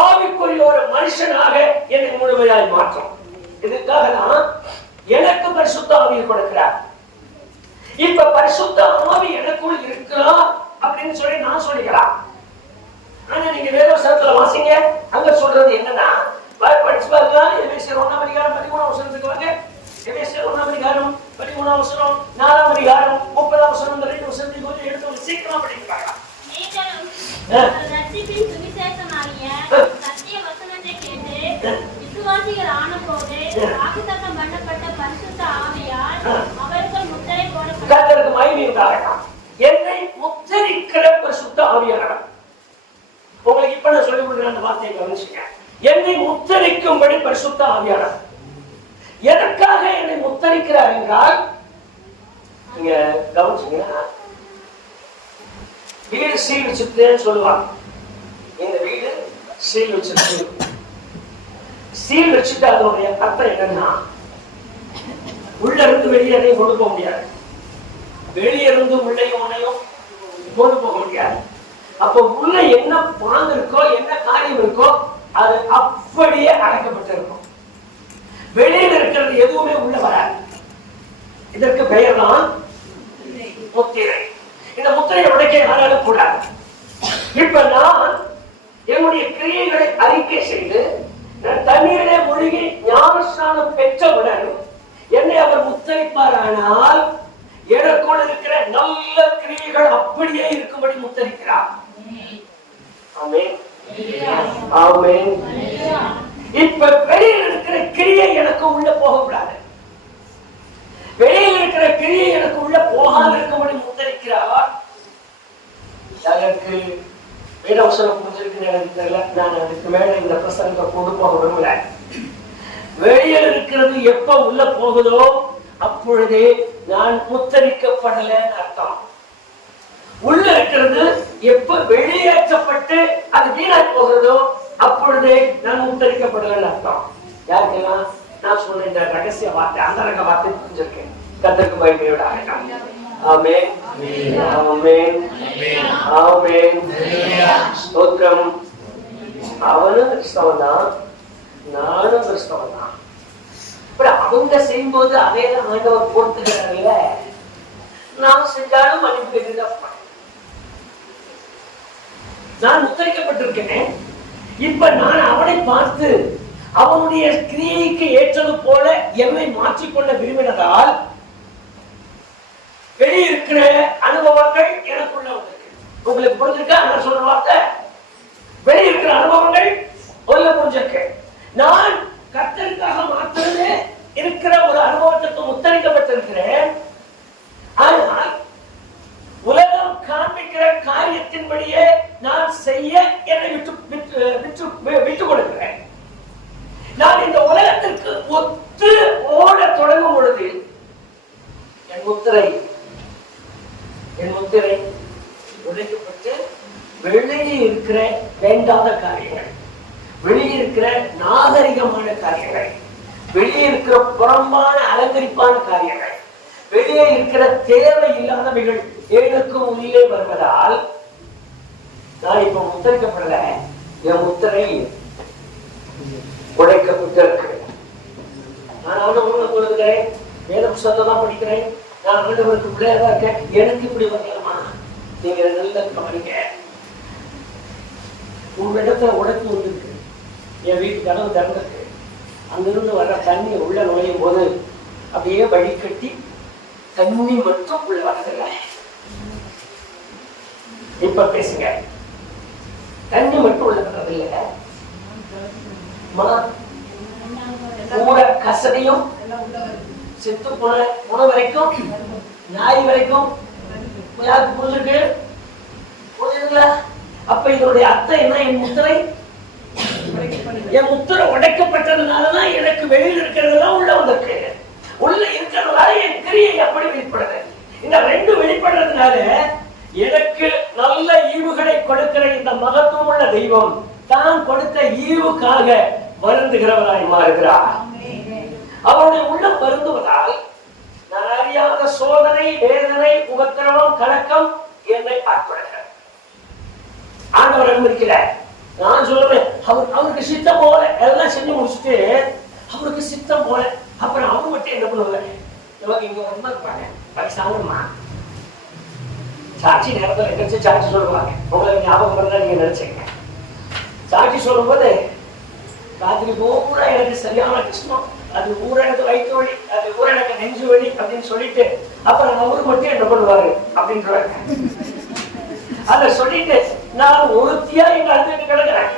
ஆவிக்குரிய ஒரு மனுஷனாக என்னை முழுமையாய் மாற்றும். இதுக்காக தான் எனக்கு பரிசுத்த ஆவியை கொடுக்கிறார். இப்ப பரிசுத்த ஆவி எனக்குள் இருக்கலாம் அப்படின்னு சொல்லி நான் சொல்லிக்கலாம். ஆனா நீங்க வேதவசனத்துல வாசிங்க, அங்க சொல்றது என்னன்னா படிச்சு பாருங்க. எபேசியர் 1ஆம் அதிகாரம் 13ஆம் வசனத்துக்கு வாங்க. எபேசியர் 1ஆம் அதிகாரம் 13ஆம் வசனம், 4ஆம் அதிகாரம் 30ஆம் வசனம், இந்த 2 வசனத்தையும் கொஞ்சம் எடுத்து சீக்கிரமா படிக்கிறாங்க. சத்திய வசனத்தை கேட்டு விசுவாசிகள் ஆன போது வாக்குத்தத்தம் பண்ணப்பட்ட பரிசுத்த ஆவியால் அவர்கள் முத்திரை போடப்பட்டார்கள். என்னை முத்திரிக்கிற பரிசுத்த ஆவியானவர். உங்களுக்கு இப்ப நான் சொல்லி கொடுக்குற அந்த வார்த்தையை கவனிச்சுங்க. என்னை முத்தரிக்கும்படி பரிசுத்த ஆவியானவர். எதற்காக என்னை முத்தரிக்கிறார் என்றால், நீங்க கவனிச்சீங்கன்னா வீடு சீல் வச்சுட்டேன்னு சொல்லுவாங்க. இந்த வீடு சீல் வச்சிருக்கு. சீல் வச்சுட்டு அதனுடைய அர்த்தம் என்னன்னா, உள்ள இருந்து வெளியே எதையும் கொண்டு போக முடியாது, வெளியே இருந்து உள்ளையும் உன்னையும் கொண்டு போக முடியாது. அப்ப உள்ள என்ன பாங்கு இருக்கோ, என்ன காரியம் இருக்கோ, அது அப்படியே அடைக்கப்பட்டு இருக்கும். வெளியில் இருக்கிறது எதுவுமே உள்ள வராது. இதற்கு பெயர் தான் முத்திரை. இந்த முத்திரையை உடைக்க யாராலும் கூடாது. இப்ப நான் என்னுடைய கிரியைகளை அறிக்கை செய்து நான் தண்ணீரிலே மூழ்கி ஞானஸ்நானம் பெற்றவுடன் என்னை அவர் முத்தரிப்பாரானால் எனக்குள் இருக்கிற நல்ல கிரியைகள் அப்படியே இருக்கும்படி முத்தரிக்கிறார். ஆமென் ஆமென். இப்ப வெளியில் இருக்கிற கிரியை எனக்கு உள்ள போகக்கூடாது. வெளியில் இருக்கிற கிரியை எனக்கு உள்ள போகாமல் இருக்கும்படி முத்தரிக்கிறார். எனக்கு வேதவசனம் புரிஞ்சிருக்கு எனக்கு தெரியல. நான் அதுக்கு மேல இந்த பிரசங்கத்தை கொண்டு போக விரும்பல. வெளியில் இருக்கிறது எப்ப உள்ள போகுதோ அப்பொழுதே நான் முத்தரிக்கப்படல அர்த்தம். உள்ள இருக்கிறது எப்ப வெளியேற்றப்பட்டு அது வீணாய் போகிறதோ அப்பொழுதே நான் முத்தரிக்கப்படல அர்த்தம். யாருக்கெல்லாம் நான் சொன்ன இந்த ரகசிய வார்த்தை, அந்த ரக வார்த்தை புரிஞ்சிருக்கேன். கர்த்தருக்கு மகிமையோட ஆமென் ஆமென் ஆமென். ஸ்தோத்திரம். அவனும் கிறிஸ்தவன் தான், நானும் கிறிஸ்தவன் தான். அவங்க செய்யும்போது அதையெல்லாம் ஆண்டவர் பொறுத்துக்கிறாங்கல்ல, நாம் செஞ்சாலும் மன்னிப்பு கேட்டுதான். நான் முத்தரிக்கப்பட்டிருக்கேன். இப்ப நான் அவனை பார்த்து அவனுடைய கிரியைக்கு ஏற்றது போல என்னை மாற்றிக்கொள்ள விரும்பினதால் வெளியிருக்கிற அனுபவங்கள் எனக்குள்ள வந்திருக்கு. உங்களுக்கு புரிஞ்சிருக்கா நான் சொல்ற வார்த்தை? வெளியிருக்கிற அனுபவங்கள் உள்ள புரிஞ்சிருக்கு. நான் கர்த்தருக்காக மாத்திரமே இருக்கிற ஒரு அனுபவத்திற்கு முத்தரிக்கப்பட்டிருக்கிறேன். ஆனால் உலகம் காண்பிக்கிற காரியத்தின்படியே நான் செய்ய என்னை விட்டு கொடுக்கிறேன். நான் இந்த உலகத்திற்கு ஒத்து ஓட தொடங்கும் பொழுது என் முத்திரை உடைக்கப்பட்டு வெளியே இருக்கிற வேண்டாத காரியங்கள், வெளியே இருக்கிற நாகரிகமான காரியங்கள், வெளியே இருக்கிற புறம்பான அலங்கரிப்பான காரியங்கள், வெளியே இருக்கிற தேவை இல்லாதவைகள் எனக்கு உள்ளே வருவதால் நான் இப்ப முத்தரிக்கப்படல. என் முத்திரை உடைக்கப்பட்டிருக்கிறேன். நான் ஆண்டவருக்கு கொடுக்கிறேன், வேத புத்தகத்தை தான் படிக்கிறேன், நான் ஆண்டவருக்கு பிள்ளையா இருக்கேன். எனக்கு இப்படி வரலாமா? நீங்க நல்ல கவனிங்க. உங்க இடத்துல உடைப்பு வந்துருக்கு. என் வீட்டு கதவு திறந்திருக்கு. அங்கிருந்து வர்ற தண்ணி உள்ள நுழையும் போது அப்படியே வடிகட்டி தண்ணி மட்டும் உள்ள வரதில்லை. இப்ப பேசுங்க. தண்ணி மட்டும் உள்ள வர்றதில்லை. கூட கசடையும் செத்து போன உணவு வரைக்கும், நாய் வரைக்கும் யாருக்கு புரிஞ்சிருக்கு? புரியுதுங்களா? அப்ப இதனுடைய அர்த்தம் என்ன? என் முத்திரை உடைக்கப்பட்டதுனாலதான் எனக்கு வெளியில் இருக்கிறதெல்லாம் உள்ள வந்திருக்கு. உள்ள இருக்கிறதுனால என் கிரியை எப்படி வெளிப்படுது? இந்த ரெண்டு வெளிப்படுறதுனால எனக்கு நல்ல ஈவுகளை கொடுக்கிற இந்த மகத்துவம் உள்ள தெய்வம் தான் கொடுத்த ஈவுக்காக வருந்துகிறவராய் மாறுகிறார். அவருடைய உள்ளம் வருந்துவதால் நான் அறியாத சோதனை, வேதனை, உபத்திரவம், கலக்கம் என்னை ஆட்படுகிறார். ஆண்டவர் அனுமதிக்கிறார். நான் சொல்றேன், அவருக்கு சித்தம் போல எல்லாம் செஞ்சு முடிச்சுட்டு அவருக்கு சித்தம் போல அப்புறம் அவங்க மட்டும் என்ன பண்ணுவாங்க? நமக்கு இங்க ரொம்ப இருப்பாங்க, சாப்பிடுமா சாட்சி நேரத்தில் எங்கேயாச்சும் சாட்சி சொல்லுவாங்க. உங்களுக்கு ஞாபகம் இருந்தா நீங்க நினைச்சீங்க. சாட்சி சொல்லும் போது ராத்திரி பூரா எனக்கு சரியான கஷ்டம், அது பூரா எனக்கு வயிற்று வலி, அது பூரா எனக்கு நெஞ்சு வலி அப்படின்னு சொல்லிட்டு அப்புறம் அவரு மட்டும் என்ன பண்ணுவாரு அப்படின்றாங்க. அத சொல்லிட்டு நான் ஒருத்தியா எங்க அழுதுட்டு கிடக்குறேன்.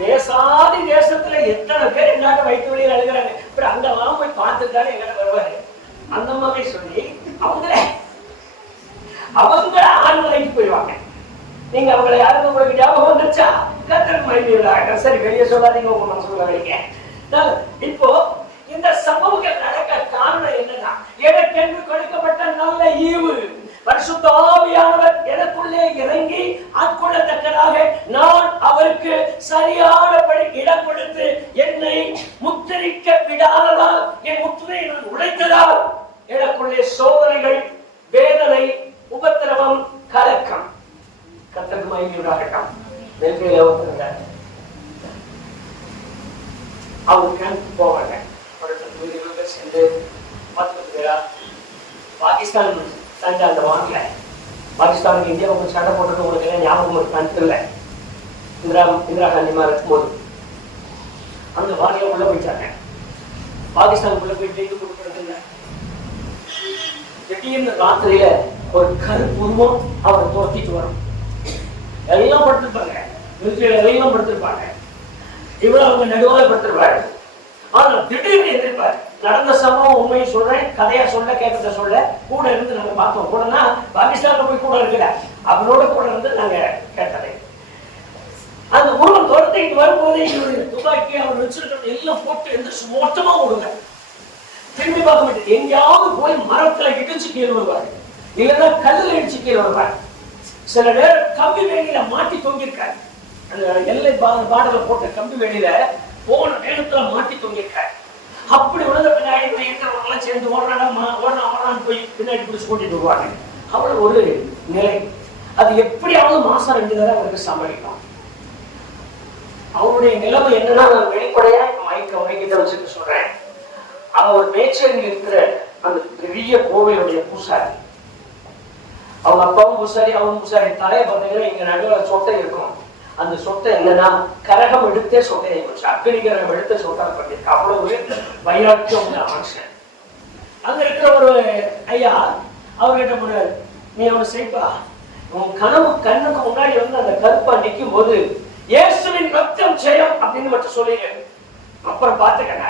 தேசாதி தேசத்துல எத்தனை பேர் என்னாட்ட வயிற்று வலியில் அழுகிறாங்க. அப்புறம் அங்கெல்லாம் போய் பார்த்துட்டாரு எங்கிட்ட வருவாரு. அந்த மாதிரி சொல்லி அவங்க ஆண்மலைக்கு போயிடுவாங்க. நீங்க அவங்களை யாருக்கு உங்களுக்கு ஞாபகம் வந்துச்சா? கர்த்தருக்கு மகிமை. சரி, வெளியே சொல்லாதீங்க, உங்க மனசுல வைங்க. இப்போ இந்த சம்பவங்கள் நடக்க காரணம் என்னன்னா, எனக்கென்று கொடுக்கப்பட்ட நல்ல ஈவு பரிசுத்த ஆவியானவர் எனக்குள்ளே இறங்கி ஆட்கொள்ளத்தக்கதாக நான் அவருக்கு சரியானபடி இடம் கொடுத்து என்னை முத்திரிக்க விடாததால், என் முத்திரையை நான் உடைத்ததால் எனக்குள்ளே சோதனைகள், வேதனை, உபத்திரவம், கலக்கம். கர்த்தருக்கு மகிமையுண்டாகட்டும். நெல்கையில ஒருத்தருங்க அவங்க கேம்ப் போவாங்க. சேர்ந்து 10 பேரா பாகிஸ்தான் சண்டை அந்த வாங்கல. பாகிஸ்தானுக்கு இந்தியாவுக்கு சண்டை போட்டுட்டு உங்களுக்கு எல்லாம் ஞாபகம் இருக்கான்னு தெரியல. இந்திரா காந்தி மாதிரி இருக்கும்போது அந்த வாரியம் உள்ள போயிட்டாங்க. பாகிஸ்தானுக்குள்ள போயிட்டு இது கொடுக்கறது இல்லை. திடீர்னு ராத்திரியில ஒரு கருப்புருவம் அவரை துரத்திட்டு வரும். எல்லாம் படுத்திருப்பாங்க, எல்லாம் படுத்திருப்பாங்க, இவ்வளவு அவங்க நடுவாக படுத்திருப்பாரு. ஆனா திடீர்னு எதிர்ப்பாரு. நடந்த சம்பவம் உண்மையை சொல்றேன், கதையா சொல்ல, கேட்கறத சொல்ல, கூட இருந்து நாங்க பார்த்தோம். கூடனா பாகிஸ்தான்ல போய் கூட இருக்கிற அவனோட கூட இருந்து நாங்க கேட்டதை. அந்த உருவம் துரத்திட்டு வரும்போதே இவருடைய துப்பாக்கி அவர் வச்சிருக்கிறது எல்லாம் போட்டு எந்திரிச்சு மொத்தமா ஓடுங்க. திரும்பி பார்க்க மாட்டேன். எங்கேயாவது போய் மரத்துல இடிச்சு கீழே வருவாரு, இல்லைன்னா கல்லுல இடிச்சு கீழே வருவாரு. சில நேரம் கம்பி வேலியில மாட்டி தொங்கிருக்காரு. அந்த எல்லை பாடல போட்ட கம்பி வேலியில போன நேரத்துல மாட்டி தொங்கிருக்காரு. அப்படி உலக பின்னாடி இருக்கிறவங்க சேர்ந்து ஓடுறான்னு போய் பின்னாடி பிடிச்சு கூட்டிட்டு வருவாங்க. அவ்வளவு ஒரு நிலை. அது எப்படியாவது மாசம் 2 தடவை அவருக்கு சமாளிக்கும். அவருடைய நிலைமை என்னன்னா, நான் வெளிப்படையா மைக்கிட்ட வச்சுட்டு சொல்றேன். அவர் மேச்சேரியில் இருக்கிற அந்த பெரிய கோவிலுடைய பூசாரி. அவங்க அப்பாவும் பூசாரி, அவன் பூசாரி. தலையை பார்த்தீங்கன்னா இங்க நடுவில் சொட்டை இருக்கும். அந்த சொட்டை என்னன்னா கரகம் எடுத்தே சொட்டையை வச்சு அக்னி கரகம் எடுத்த சொட்டை பண்ணிருக்கு. அவ்வளவு வைராக்கியம் உள்ள மனுஷன். அங்க இருக்கிற ஒரு ஐயா அவர்கிட்ட போனாரு, நீ அவனை செய்ப்பா, உன் கனவு கண்ணுக்கு முன்னாடி வந்து அந்த கருப்பா நிற்கும் போது இயேசுவின் ரத்தம் ஜெயம் அப்படின்னு மட்டும் சொல்லிடு, அப்புறம் பாத்துக்கங்க.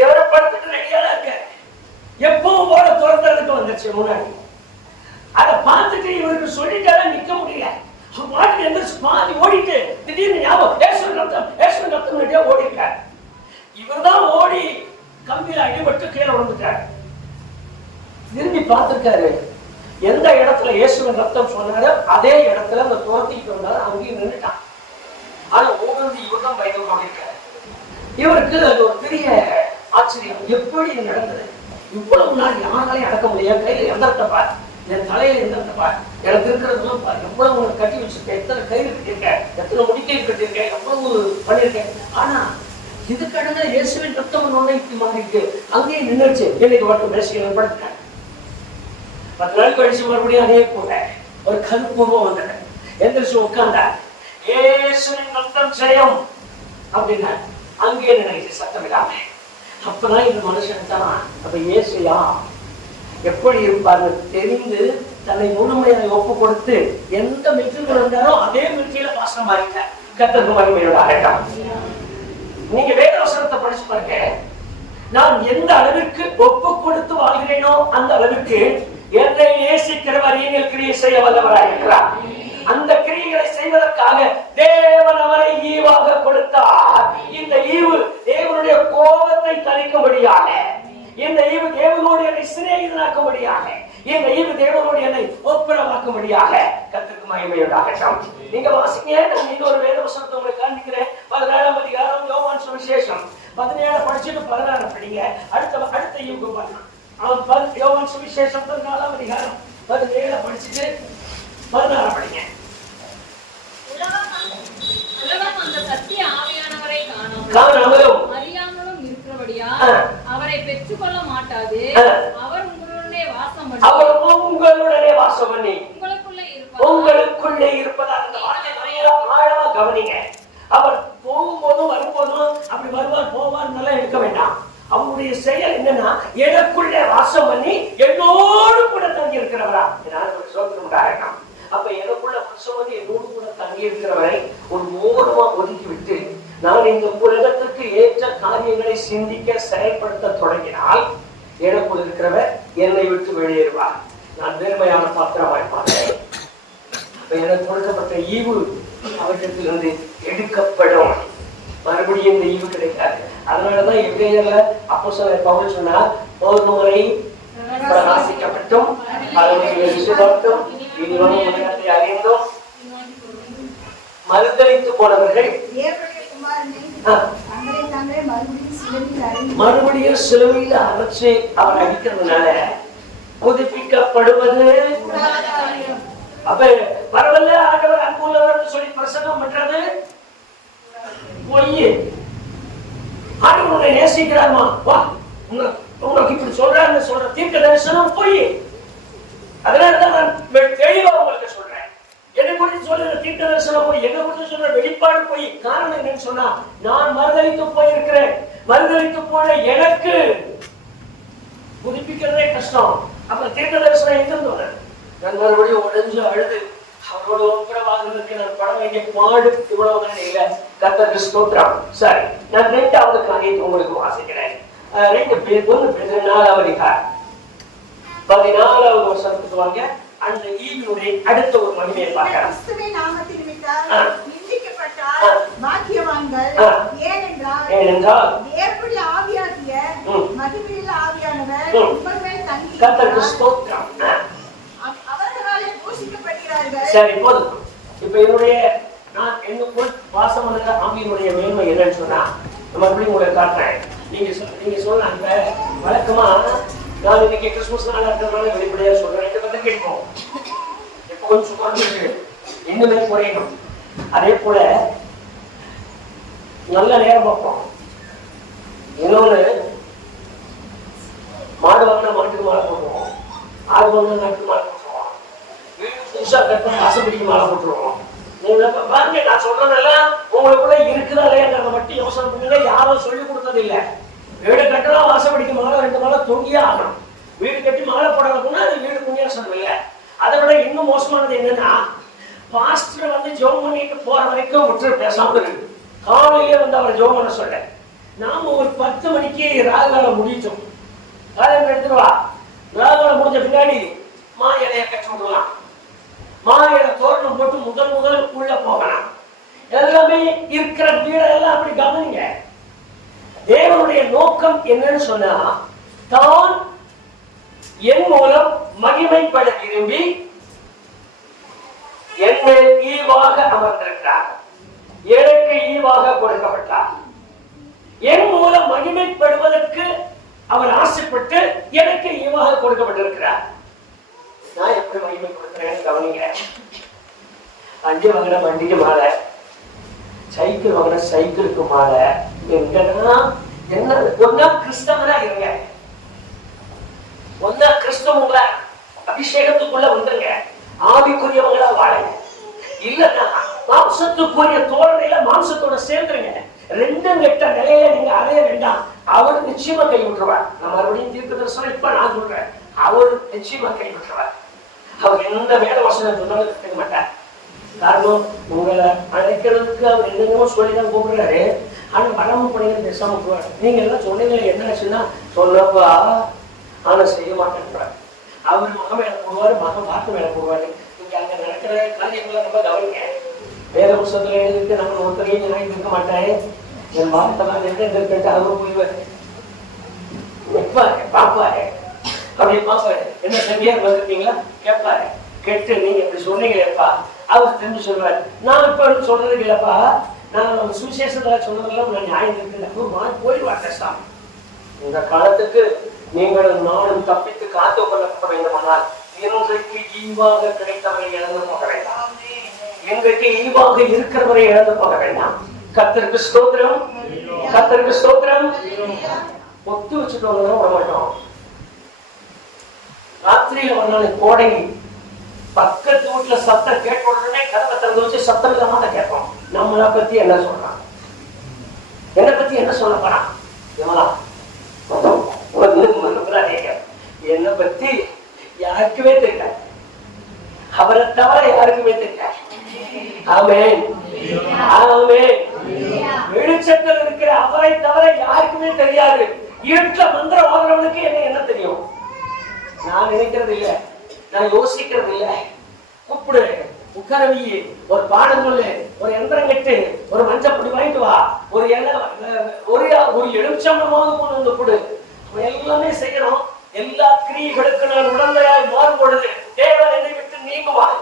இவரை படுத்துட்டு ரெடியால இருக்க, எப்பவும் போல துறந்ததுக்கு வந்துச்சு முன்னாடி. அதை பார்த்துட்டு இவருக்கு சொல்லிட்டாலும் நிக்க முடியல. பாட்டு எந்திரிச்சு பாதி ஓடிட்டு திடீர்னு ஞாபகம் ஏசுவின் ரத்தம் ரெடியா ஓடி இருக்காரு. இவர் தான் ஓடி கம்பியில அடிபட்டு கீழே விழுந்துட்டாரு. திரும்பி பார்த்திருக்காரு, எந்த இடத்துல இயேசுவின் ரத்தம் சொன்னாரு அதே இடத்துல அந்த துரத்திட்டு வந்தாரு, அங்கேயும் நின்றுட்டான். ஆனா ஓடுறது இவர் தான் பயந்து கொண்டிருக்காரு. இவருக்கு அது ஒரு பெரிய ஆச்சரியம், எப்படி இது நடந்தது? இவ்வளவு நாள் யாராலையும் அடக்க முடியாது. கையில எந்திரத்தை பார், என் தலையில எந்திரத்தை பார், எனக்கு இருக்கிறதெல்லாம் பார், எவ்வளவு உனக்கு கட்டி வச்சிருக்கேன், எத்தனை கயிறு கட்டியிருக்கேன், எத்தனை முடிக்கை கட்டியிருக்கேன், எவ்வளவு பண்ணியிருக்கேன். ஆனா இது கடந்த இயேசுவின் ரத்தம் இப்படி மாறிட்டு அங்கேயே நின்றுச்சு. இன்னைக்கு மட்டும் பேசிக்கிறேன் படுத்துட்டேன். 10 நாள் கழிச்சு மறுபடியும் அதே போல ஒரு கருப்பூர்வம் வந்தேன். எந்திரிச்சு உட்கார்ந்த இயேசுவின் ரத்தம் ஜெயம் அப்படின்னா அங்கேயே நினைச்சு சத்தம் இல்லாம. அப்பதான் இந்த மனுஷன் தான் அப்ப இயேசுயா எப்படி இருப்பாரு தெரிந்து தன்னை முழுமையாக ஒப்பு கொடுத்து எந்த மில்கில் இருந்தாரோ அதே மில்கில பாசனம் மாறிட்ட. கர்த்தருக்கு மகிமையோட அழைக்கலாம். நீங்க வேதவசனத்தை படிச்சு பாருங்க. நான் எந்த அளவிற்கு ஒப்பு கொடுத்து வாழ்கிறேனோ அந்த அளவுக்கு என்னை நேசிக்கிறவர் என்னில் கிரியை செய்ய வல்லவராக இருக்கிறார். அந்த கிரியைகளை செய்வதற்காக தேவன் அவரை ஈவாக கொடுத்தார். இந்த ஈவு தேவனுடைய கோபத்தை தணிக்கும்படியாக, இந்த ஈவு தேவனோடு என்னை சிநேகிதனாக்கும்படியாக, இந்த ஈவு தேவனோடு என்னை ஒப்புரவாக்கும்படியாக. கர்த்தருக்கு மகிமையுண்டாகட்டும். நீங்க வாசிங்க, நீங்க ஒரு வேதவசனத்தை உங்களுக்கு காண்பிக்கிறேன். 17ஆம் அதிகாரம் யோவான் சுவிசேஷம் 17 படிச்சுட்டு 16 படிங்க. அடுத்த ஈவுக்கு பார்க்கலாம். அவன் யோவான் சுவிசேஷம் 14ஆம் அதிகாரம் 17 படிச்சுட்டு 16 படிங்க. உலகம் அந்த சத்திய ஆவியானவரை காணாமலும் அறியாமலும் இருக்கிறபடியா அவரை பெற்றுக்கொள்ள மாட்டாது. அவர் உங்களுடனே வாசம் பண்ணி உங்களுக்குள்ளே இருப்பதாக. அந்த வார்த்தை ஆழமா கவனிங்க. அவர் போகும்போதும் வரும்போதும் அப்படி வருவார் போவார் நல்லா எடுக்க வேண்டாம். அவருடைய செயல் என்னன்னா எனக்குள்ளே வாசம் பண்ணி என்னோடு கூட தங்கி இருக்கிறவரா. சோதனம். அப்ப எனக்குள்ள வாசம் பண்ணி என்னோடு கூட தங்கி இருக்கிறவரை ஒரு மூலமா ஒதுக்கி விட்டு நான் இந்த உலகத்துக்கு ஏற்ற காரியங்களை சிந்திக்க செயல்படுத்த தொடங்கினால் எனக்குள் இருக்கிறவர் என்னை விட்டு வெளியேறுவார். நான் வெறுமையான பாத்திரமாய் மாட்டேன். அப்ப எனக்கு கொடுக்கப்பட்ட ஈவு அவற்றிலிருந்து எடுக்கப்படும். மறுபடியும் இந்த ஈவு கிடைக்காது. அதனாலதான் எவ்வளவு அப்போஸ்தலர் பவுல் சொன்னா, ஒரு முறை பிரகாசிக்கப்பட்டும் அறிந்தும் மறுதலித்து போனவர்கள் மறுபடியும் சிலுவையில் அரைச்சு அவர் அடிக்கிறதுனால புதுப்பிக்கப்படுவது. அப்ப பரவல்ல ஆண்டவர் அன்புள்ளவர் சொல்லி பிரசங்கம் பண்றது பொய். ஆண்டவர் உன்னை நேசிக்கிறார்மா, வா உங்களுக்கு இப்படி சொல்ற தீர்க்க தரிசனம் பொய். அதனாலதான் நான் தெளிவா உங்களுக்கு சொல்றேன். என்னை குறித்து சொல்ற தீர்க்க தரிசனம் போய், என்னை குறித்து சொல்ற வெளிப்பாடு போய். காரணம் என்னன்னு சொன்னா, நான் மறுதலித்து போயிருக்கிறேன். மறுதலித்து போன எனக்கு புதுப்பிக்கிறதே கஷ்டம். அப்புறம் தீர்க்க தரிசனம் எங்க இருந்து? நான் மறுபடியும் உடஞ்சு அழுது அவரோட ஒப்புரவாகிறதுக்கு நான் பட வேண்டிய பாடு இவ்வளவுதான் இல்ல. கர்த்தருக்கு ஸ்தோத்திரம். சரி, நான் 2வது காரியத்தை உங்களுக்கு வாசிக்கிறேன். 2 பேர் 1 பேர் 4ஆம் அதிகாரம் 14வது வசனத்துக்கு வாங்க. அந்த ஈவினுடைய அடுத்த ஒரு மகிமையை பார்க்கலாம். கிறிஸ்துவின் நாமத்தில் நிந்திக்கப்பட்டால் பாக்கியவான்கள். ஏனென்றால் தேவனுடைய ஆவியாகிய மகிமையுள்ள ஆவியானவர் உங்கள் மேல் தங்கி கர்த்தருக்கு ஸ்தோத்திரம். அவர்களாலே பூசிக்கப்படுகிறார்கள். சரி, போதும். இப்ப நான் என்னுக்குள் வாசம் பண்ணுற ஆவியினுடைய மேன்மை என்னன்னு சொன்னா, மறுபடியும் உங்களுக்கு காட்டுறேன். நீங்க சொல்றாங்க வழக்கமா நான் இன்னைக்கு கிறிஸ்துமஸ் நாளா இருக்கிறதுனால வெளிப்படையா சொல்றேன். 2 பக்கம் கேட்போம். இப்ப கொஞ்சம் குறைஞ்சிருக்கு, இன்னுமே குறையணும். அதே போல நல்ல நேரம் பார்ப்போம். இன்னொன்னு, மாடு வாங்கினா மாட்டுக்கு மாலை போட்டுருவோம், ஆடு வாங்கினா நாட்டுக்கு மாலை போட்டுருவோம், வீடு புதுசா கட்டணும் ஆசைப்படிக்கு மாலை போட்டுருவோம். பாருங்க, நான் சொல்றதெல்லாம் உங்களுக்குள்ள இருக்குதா இல்லையாங்கிறத மட்டும் யோசனை பண்ணுங்க. யாரும் சொல்லி கொடுத்தது இல்ல. வீடு கட்டலாம், வாசப்படிக்கு மாலை 2 மாலை தொங்கியே ஆகணும். வீடு கட்டி மாலை போடாதுன்னா அது வீடு புண்ணியாசனம் இல்லை. அதை விட இன்னும் மோசமானது என்னன்னா, பாஸ்டர் வந்து ஜோம் பண்ணிட்டு போற வரைக்கும் விட்டு பேசாம இருக்கு. காலையிலே வந்து அவரை ஜோம் பண்ண சொல்ல, நாம ஒரு 10 மணிக்கு ராகுகாலம் முடிச்சோம். காலையில் எடுத்துருவா. ராகுகாலம் முடிஞ்ச பின்னாடி மா இலையை கட்டி விடலாம். மா இலை தோரணம் போட்டு முதல் உள்ள போகலாம். எல்லாமே இருக்கிற வீடெல்லாம் அப்படி கவனிங்க. தேவனுடைய நோக்கம் என்னன்னு சொன்னா, தான் என் மூலம் மகிமைப்பட விரும்பி என்னை ஈவாக அமர்ந்திருக்கிறார். எனக்கு ஈவாக கொடுக்கப்பட்டார். என் மூலம் மகிமைப்படுவதற்கு அவர் ஆசைப்பட்டு எனக்கு ஈவாக கொடுக்கப்பட்டிருக்கிறார். நான் எப்படி மகிமைப்படுத்துறேன்னு கவனிங்க. வண்டி வாங்கின வண்டிக்கு மாலை, சைக்கிள் வாங்கின சைக்கிளுக்கு மாலை. எங்கன்னா என்ன, ஒன்னா கிறிஸ்தவனா இருங்க, ஒன்னா கிறிஸ்தவங்கள அபிஷேகத்துக்குள்ள வந்துருங்க, ஆவிக்குரியவங்களா வாழுங்க. இல்லன்னா மாம்சத்துக்குரிய தோரணையில மாம்சத்தோட சேர்ந்துருங்க. 2 கெட்ட நிலையில நீங்க அடைய வேண்டாம். அவர் நிச்சயமா கை விட்டுருவார். நான் மறுபடியும் தீர்க்க தரிசனம் இப்ப நான் சொல்றேன், அவர் நிச்சயமா கை விட்டுருவார். அவர் எந்த வேத வசனம் சொன்னாலும் கேட்க மாட்டார். காரணம், உங்களை அழைக்கிறதுக்கு அவர் என்னென்னமோ சொல்லிதான் கூப்பிடுறாரு. ஆனா வராம பண்ணி பேசாம போவார். நீங்க எல்லாம் சொன்னீங்களே என்ன ஆச்சுன்னா, சொல்லப்பா ஆனா செய்ய மாட்டேன்றார். அவர் மகன் மேல போடுவாரு, மகன் வாக்கு மேல போடுவாரு. நீங்க அங்க நடக்கிற காரியங்களை ரொம்ப கவனிங்க. வேத புத்தகத்துல எழுதிட்டு நம்ம ஒருத்தரையும் நான் இருக்க மாட்டேன், என் வார்த்தை இருக்கிட்டு அவரும் போயிடுவாரு. பாப்பாரு அப்படி பாப்பாரு, என்ன சரியா வந்திருக்கீங்களா கேட்பாரு. கேட்டு நீங்க இப்படி சொன்னீங்களேப்பா, அவர் தெரிஞ்சு சொல்லுவாரு, நான் இப்ப சொல்றது இல்லப்பா, நான் சுவிசேஷத்துல சொன்னதெல்லாம் நான் நியாயம் இருக்குன்னு போயிடுவார் கஷ்டம். இந்த காலத்துக்கு நீங்களும் நானும் தப்பித்து காத்து கொள்ளப்பட வேண்டுமானால் இன்றைக்கு ஈவாக கிடைத்தவரை இழந்து போக வேண்டாம். இன்றைக்கு ஈவாக இருக்கிறவரை இழந்து போக வேண்டாம். கர்த்தருக்கு ஸ்தோத்திரம், கர்த்தருக்கு ஸ்தோத்திரம். ஒத்து வச்சுட்டு வந்தோம் விட மாட்டோம். ராத்திரியில வந்தாலும் கோடை பக்கத்து வீட்டுல சத்தம் கேட்ட உடனே கதவை திறந்து வச்சு சத்தம் இல்லாம கேட்போம். நம்மளை பத்தி என்ன சொல்றான், என்னை பத்தி என்ன சொல்ல போறான், என்னை பத்தி யாருக்குமே தெரியாது, அவரை தவிர யாருக்குமே தெரியாது. ஆமென், ஆமென். வெளிச்சத்தில் இருக்கிற அவரை தவிர யாருக்குமே தெரியாது. இருட்டுல மந்திரம் ஓதுறவனுக்கு என்ன தெரியும்? நான் நினைக்கிறது இல்ல, நான் யோசிக்கிறது இல்ல. கூப்பிடு, உட்காரவி, ஒரு பாடம் சொல்லு, ஒரு எந்திரம் கட்டு, ஒரு மஞ்சப்பொடி வாங்கிட்டு வா, ஒரு எலுமிச்சம்பழமாவது கொண்டு வந்து கொடு. எல்லாமே செய்யணும். எல்லா கிரியைகளுக்கு நான் உடந்தையாய் மாறும் பொழுது தேவன் என்னை விட்டு நீங்குவான்.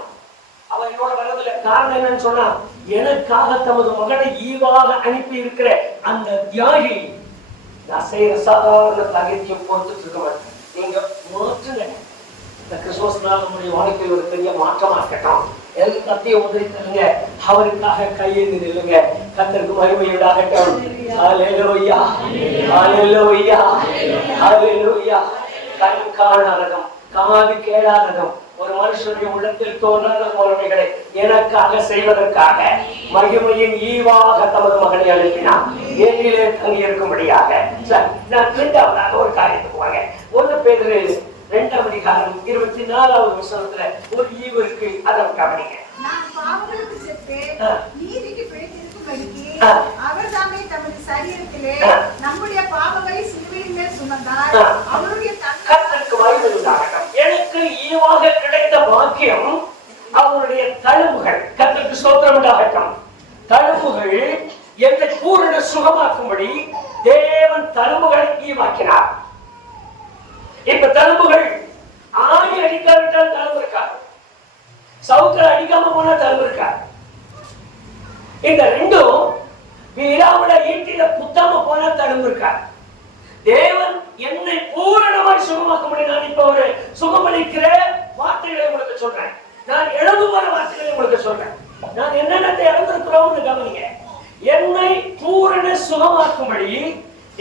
அவன் என்னோட வரதில்லை. காரணம் என்னன்னு சொன்னா, எனக்காக தமது மகனை ஈவாக அனுப்பி இருக்கிற அந்த தியாகி நான் செய்யற சாதாரண தகுதியும் பொறுத்துட்டு இருக்க மாட்டேன். நீங்க மாற்றுங்க. இந்த கிறிஸ்துமஸ் நாள் நம்முடைய வாழ்க்கையில் ஒரு பெரிய மாற்றமா இருக்கட்டும். எல்லாத்தையும் உதவிங்க, அவருக்காக கையேந்தி நில்லுங்க. கர்த்தருக்கு மகிமையுண்டாகட்டும். ஹல்லேலூயா, ஹல்லேலூயா, ஹல்லேலூயா. கண் காணாததும் காது கேளாததும் ஒரு மனுஷனுடைய உள்ளத்தில் தோன்றாத போறவைகளை எனக்காக செய்வதற்காக மகிமையின் ஈவாக தமது மகனை அனுப்பினார், ஏனிலே தங்கி இருக்கும்படியாக. நான் 2வது ஒரு காரியத்துக்கு வாங்க. 1 பேதுரு 2ஆம் அதிகாரம் 24வது வசனத்துல ஒரு ஈவு இருக்கு, அதை கவனிங்க. நான் பாவங்களுக்கு செத்து நீதிக்கு பிழைத்திருக்கும்படிக்கு அவர் தாமே தமது சரீரத்திலே நம்முடைய பாவங்களை சிலுவையின் மேல் சுமந்தார். அவருடைய கர்த்தருக்கு மகிமை உண்டாகட்டும். எனக்கு ஈவாக கிடைத்த பாக்கியம் அவருடைய தழும்புகள். கர்த்தருக்கு ஸ்தோத்திரம் உண்டாகட்டும். தழும்புகள் என்னை பூரண சுகமாக்கும்படி தேவன் தழும்புகளை ஈவாக்கினார். இப்ப தழும்புகள் ஆணி அடிக்காவிட்டால் தழும்பு இருக்காது, சவுக்கல் அடிக்காம போனா தழும்பு இருக்காது. இந்த 2ம் விழாவுல ஈட்டில குத்தாம போனா தழும்பு இருக்காது. தேவன் என்னை பூரணமாய் சுகமாக்கும்படி நான் இப்ப ஒரு சுகமளிக்கிற வார்த்தைகளை உங்களுக்கு சொல்றேன். நான் இழந்து போற வார்த்தைகளை உங்களுக்கு சொல்றேன். நான் என்னென்ன இழந்திருக்கிறோம்னு கவனிங்க. என்னை பூரண சுகமாக்கும்படி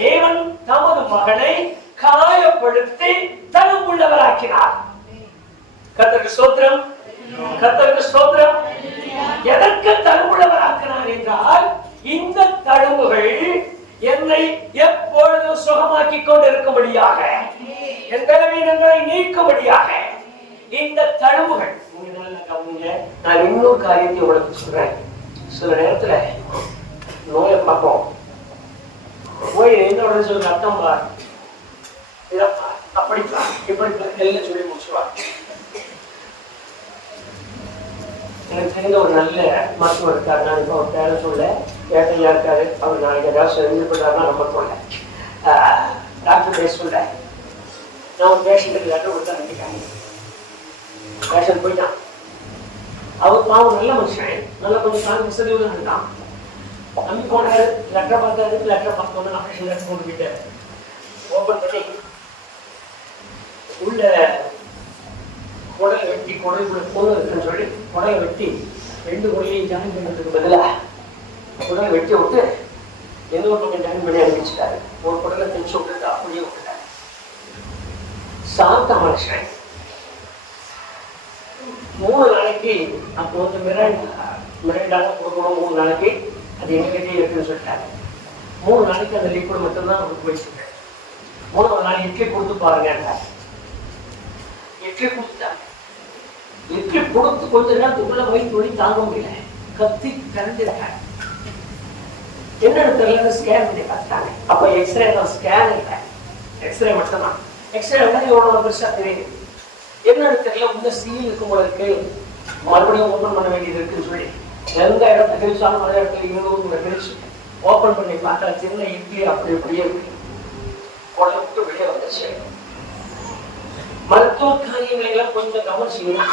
தேவன் தமது மகனை காயப்படுத்தி தழும்புள்ளவராக்கினார். கர்த்தருக்கு ஸ்தோத்திரம். கர்த்தருக்கு ஸ்தோத்திரம். எதற்கு தழும்புள்ளவராக்கினார் என்றால் இந்த தழும்புகள் என்னை எப்பொழுதும் சுகமாக்கி கொண்டு இருக்கும்படியாக, என் பலவீனங்களை நீக்கும்படியாக இந்த தழும்புகள். நான் இன்னொரு காரியத்தை உங்களுக்கு சொல்றேன். சில நேரத்துல நோயை பார்ப்போம், போய் என்னோட சொல்ற அர்த்தம் பார், அப்படித்தான் இப்படித்தான் எல்லாம் சொல்லி முடிச்சுவார். எனக்கு தெரிந்த ஒரு நல்ல மருத்துவர் இருக்காரு. நான் இப்போ ஒரு பேர சொல்ல, ஏட்டையா இருக்காரு. அவர் நாளைக்கு ஏதாவது செஞ்சுப்பட்டாருன்னா நம்ம சொல்ல டாக்டர் பேச சொல்ல. நான் ஒரு பேஷண்ட்டுக்கு லெட்டர் கொடுத்தா நினைக்காங்க. பேஷண்ட் போயிட்டான். அவர் பாவம் நல்ல மனுஷன், நல்லா கொஞ்சம் காலம் வசதியோடு இருந்தான். நம்பி போனாரு, லெட்டரை பார்த்தாரு. லெட்டரை பார்த்தோன்னு ஆப்ரேஷன் லெட்டர் கொண்டு போயிட்டாரு. ஓப்பன் பண்ணி உள்ள குடலை வெட்டி, குடலுக்குள்ள பொண்ணு இருக்குன்னு சொல்லி குடலை வெட்டி 2 குடலையும் ஜாயின் பண்ணுறதுக்கு பதிலாக குடலை வெட்டி விட்டு ஏதோ ஒரு பக்கம் ஜாயின் பண்ணி அனுப்பிச்சிட்டாரு. ஒரு குடலை தைச்சு விட்டுட்டு அப்படியே விட்டுட்டாரு. சாப்பிட்ட மனுஷன் 3 நாளைக்கு அப்போ வந்து மிரண்டாக கொடுக்கணும். 3 நாளைக்கு அது எங்ககிட்டே இருக்குன்னு சொல்லிட்டாங்க. 3 நாளைக்கு அந்த லிக்விட் மட்டும்தான் அவருக்கு போயிட்டு. 3ஆவது நாள் இட்லி கொடுத்து பாருங்க. இட்லி கொடுத்தாங்க. இட்லி கொடுத்து கொஞ்ச நேரத்துக்குள்ள வயிற்று வலி தாங்க முடியல, கத்தி கரைஞ்சிருக்காங்க. என்னன்னு தெரியல, ஸ்கேன் பண்ணி பார்த்தாங்க. அப்ப எக்ஸ்ரே தான், ஸ்கேன் இல்லை, எக்ஸ்ரே மட்டும்தான். எக்ஸ்ரே எவ்வளவு பெருசா தெரியுது. என்னன்னு தெரியல, உள்ள சீல் இருக்கும் போல இருக்கு, மறுபடியும் ஓபன் பண்ண வேண்டியது இருக்குன்னு சொல்லி எந்த இடத்துல கிழிச்சாலும் அதே இடத்துல 200 கிழிச்சு ஓபன் பண்ணி பார்த்தா சின்ன இட்லி அப்படி இப்படியே இருக்கு. உடனே விட்டு வெளியே வந்துச்சு. மருத்துவ காரியங்களை எல்லாம் கொஞ்சம் கவனிச்சீங்கன்னா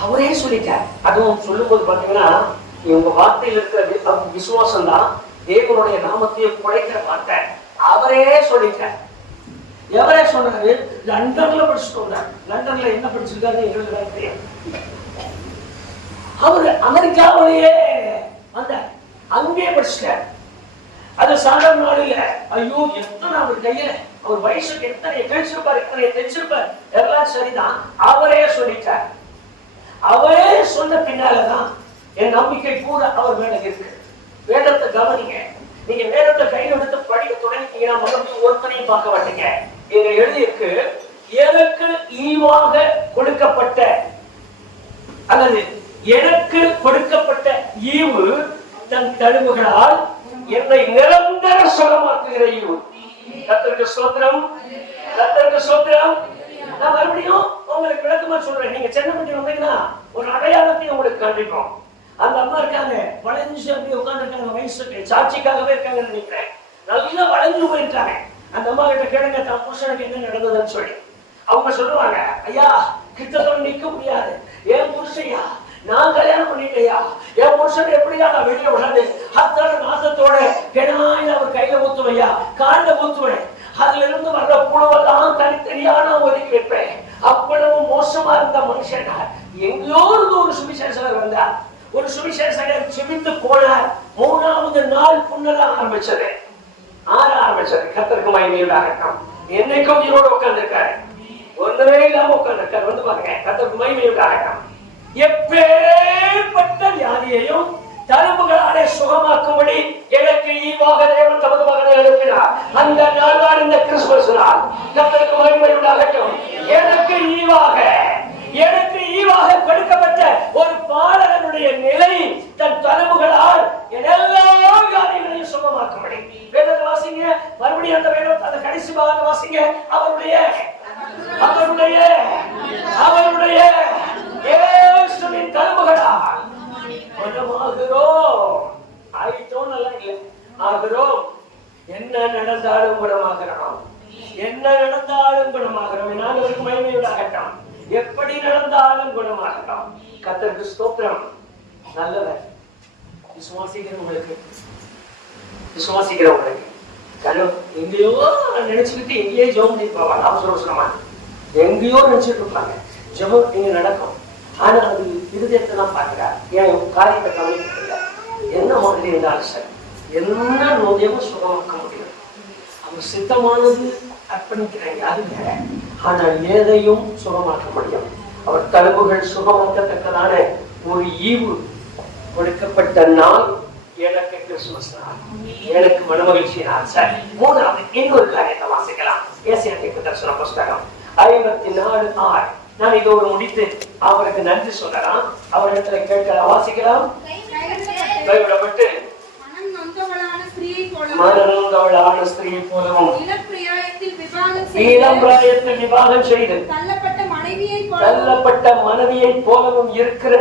அவரே சொல்லிட்டார். அதுவும் சொல்லும் போது பாத்தீங்கன்னா இவங்க வார்த்தையில் இருக்கிற விசுவாசம் தான் தேவனுடைய நாமத்தையே குறைக்கிற வார்த்தை. அவரே சொல்லிட்டார். எவரே சொன்னாரு? லண்டன்ல படிச்சுட்டு வந்தார். லண்டன்ல என்ன படிச்சிருக்காரு எங்களுக்கு தான் தெரியும். அவரு அமெரிக்காவிலேயே வந்தார், அங்கேயே படிச்சுட்டார். அது சாதாரண நாள் இல்ல. ஐயோ, எத்தனை அவர் கையில, அவர் வயசுக்கு எத்தனை கழிச்சிருப்பார், எத்தனை தெரிஞ்சிருப்பார், எல்லாம் சரிதான். அவரே சொல்லிட்டார். அவரே சொன்ன பின்னாலதான் என் நம்பிக்கை கூட அவர் மேல இருக்கு. வேதத்தை கவனிங்க. நீங்க வேதத்தை கையில் எடுத்து படிக்க தொடங்கிட்டீங்கன்னா மறுபடியும் ஒருத்தனையும் பார்க்க மாட்டீங்க. இங்க எழுதியிருக்கு, எனக்கு ஈவாக கொடுக்கப்பட்ட அல்லது எனக்கு கொடுக்கப்பட்ட ஈவு தன் தழும்புகளால் என்னை நிரந்தர சுகமாக்குகிற ஈவு. கர்த்தருக்கு ஸ்தோத்திரம், கர்த்தருக்கு ஸ்தோத்திரம். நான் மறுபடியும் உங்களுக்கு விளக்கமா சொல்றேன். நீங்க சென்னப்பட்டி வந்தீங்கன்னா ஒரு அடையாளத்தையும் உங்களுக்கு காண்பிப்போம். அந்த அம்மா இருக்காங்க, வளைஞ்சு அப்படி உட்காந்துருக்காங்க. வயசுக்கு சாட்சிக்காகவே இருக்காங்கன்னு நினைக்கிறேன். நல்லா வளைஞ்சு போயிருக்காங்க. அந்த அம்மா கிட்ட கேளுங்க, தான் புருஷனுக்கு என்ன நடந்ததுன்னு சொல்லி. அவங்க சொல்லுவாங்க, ஐயா கிட்டத்தோட நிக்க முடியாது, என் புருஷையா நான் கல்யாணம் பண்ணிட்டேயா, என் புருஷன் எப்படியா நான் வெளியே விடாது, அத்தனை நாசத்தோட கிணாயில அவர் கையில ஊத்துவையா, காலில ஊத்துவேன், அதுல இருந்து வர்ற புழுவெல்லாம் தனித்தனியா நான் ஒதுக்கி வைப்பேன். அவ்வளவு மோசமா இருந்த மனுஷன் எங்கேயோ இருந்து ஒரு சுவிசேஷகர் வந்தார். ஒரு சுவிசேஷகர் செபித்து போனார். 3ஆவது நாள் புண்ணல ஆரம்பிச்சது. ஆரம்பிச்சது. கர்த்தருக்கு மகிமையுண்டாகட்டும். என்னைக்கும் உயிரோடு உட்கார்ந்திருக்காரு, ஒன்றுமே இல்லாம உட்கார்ந்திருக்காரு. வந்து பாருங்க, கர்த்தருக்கு மகிமையுண்டாகட்டும். எப்பேற்பட்ட வியாதியையும் தழும்புகளாலே சுகமாக்கும்படி எனக்கு ஈவாக தேவன் தமது மகனை எழுப்பினார். அந்த நாள் தான் இந்த கிறிஸ்துமஸ் நாள். கர்த்தருக்கு மகிமையுண்டாகட்டும். எனக்கு ஈவாக கொடுக்கப்பட்ட ஒரு பாலகனுடைய நிலை தன் தழும்புகளால் எல்லா வியாதிகளையும் சுகமாக்கும்படி. வேதத்தை வாசிங்க மறுபடியும். அந்த வேதத்தை அந்த கடைசி பாகத்தை வாசிங்க. அவருடைய இயேசுவின் தழும்புகளால் குணமாகிறோம். ஆயிட்டோம் நல்லா இல்லை, ஆகிறோம். என்ன நடந்தாலும் குணமாகிறோம், என்ன நடந்தாலும் குணமாகிறோம். நாங்கள் மகிமையுண்டாகட்டும். எப்படி நடந்தாலும் குணமாகட்டும். கர்த்தருக்கு ஸ்தோத்திரம். நல்லவர். விசுவாசிக்கிறவங்களுக்கு எங்கேயோ நினைச்சுக்கிட்டு எங்கேயோ ஜெபம் பண்ணிருப்பாங்க. அவசரமா எங்கேயோ நினைச்சிட்டு இருப்பாங்க. ஜெபம் இங்க நடக்கும், ஆனா அது இருதயத்தை தான் பாக்குறாரு. ஏன் காரியத்தை கவனிக்கிறதில்ல. என்ன மாதிரி இருந்தாலும் சரி, என்ன நோயமும் சுகமாக்க முடியும். அவங்க சித்தமானது அர்ப்பணிக்கிறாங்க, அது வேற. ஆனால் ஏதையும் சுகமாக்க முடியும். அவர் தழும்புகள் சுகமாக்கத்தக்கதான ஒரு ஈவு கொடுக்கப்பட்ட நாள் எனக்கு கிறிஸ்துமஸ் நாள், எனக்கு மனமகிழ்ச்சி நாள். சரி, மூணாவது இன்னொரு காரியத்தை வாசிக்கலாம். ஏசாயா தீர்க்கதரிசன புஸ்தகம் 54:6. நான் இதோடு முடித்து அவருக்கு நன்றி சொல்லலாம். அவரிடத்துல கேட்கலாம், வாசிக்கலாம். கைவிடப்பட்டு மனநொந்தவளான ஸ்திரீயை போலவும் இளம் பிராயத்தில் விவாகம் செய்து தள்ளப்பட்ட மனைவியை போலவும் இருக்கிற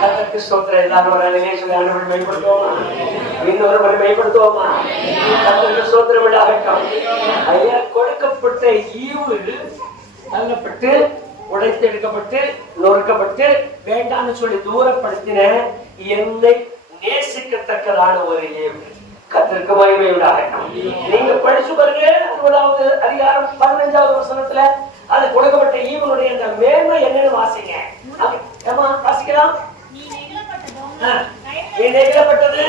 கர்த்தருக்கு ஸ்தோத்திரம். எல்லாரும் ஒரு அலையிலே சொல்லி ஆண்டவரை மேம்படுத்துவோமா? இன்னொரு முறை மேம்படுத்துவோமா? கர்த்தருக்கு ஸ்தோத்திரம் உண்டாகட்டும். ஐயா, கொடுக்கப்பட்ட ஈவு தள்ளப்பட்டு உடைத்தெடுக்கப்பட்டு நொறுக்கப்பட்டு வேண்டான்னு சொல்லி தூரப்படுத்தின என்னை நேசிக்கத்தக்கதான ஒரு ஈவு. கர்த்தருக்கு மகிமை உண்டாகட்டும். நீங்க படிச்சு பாருங்க, 60வது அதிகாரம் 15வது வசனத்துல அது கொடுக்கப்பட்ட ஈவனுடைய அந்த மேன்மை என்னன்னு வாசிங்க. வாசிக்கலாம். நீ நெகிழப்பட்டது,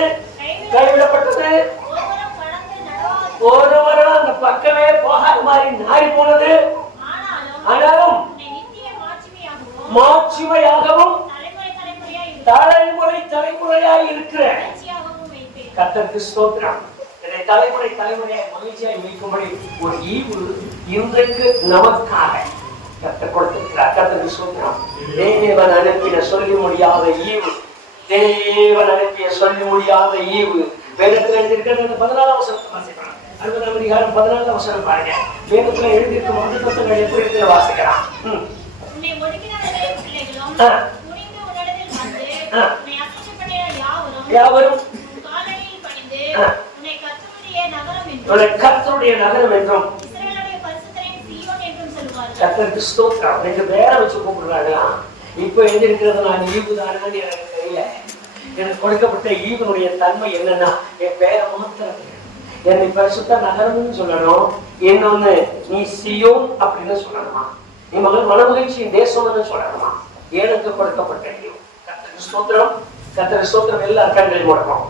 கைவிடப்பட்டது, ஒருவரும் அந்த பக்கமே போகாத மாதிரி நாரி போனது, ஆனாலும் மாட்சிமையாகவும் தலைமுறை தலைமுறையாய் இருக்கிற கர்த்தருக்கு ஸ்தோத்திரம். இதை தலைமுறை தலைமுறையாய் மகிழ்ச்சியாய் வைக்கும்படி ஒரு ஈவு இன்றைக்கு நமக்காக கர்த்தர் கொடுத்திருக்கிறார். கர்த்தருக்கு ஸ்தோத்திரம். தேவன் அனுப்பின சொல்லி முடியாத ஈவு, தேவன் அனுப்பிய சொல்லி முடியாத ஈவு. வேதத்தில் எழுதியிருக்கிறது 14ஆம் வசனத்தை வாசிக்கலாம். 60ஆம் அதிகாரம் 14ஆம் வசனம் பாருங்க. வேதத்துல எழுதியிருக்கும் வாக்குத்தத்தங்கள் எப்படி இருக்கிற வாசிக்கலாம். யாவரும் கர்த்தருடைய நகரம் என்றும் கர்த்தருக்கு ஸ்தோத்திரம் ரெண்டு பேரை வச்சு கூப்பிடுறாங்களா? இப்ப எழுதியிருக்கிறது நான் ஈவு தானு எனக்கு தெரியல. எனக்கு கொடுக்கப்பட்ட ஈவனுடைய தன்மை என்னன்னா, என் பேரை மாத்திரம் என்னை பரிசுத்த நகரம்னு சொல்லணும். இன்னொன்னு நீ சியோன் அப்படின்னு சொல்லணுமா, நீ மனமகிழ்ச்சியின் தேசம்னு சொல்லணுமா. எனக்கு கொடுக்கப்பட்ட ஈவு. கர்த்தருக்கு ஸ்தோத்திரம். கர்த்தருக்கு ஸ்தோத்திரம். எல்லார் கண்களை மூடணும்.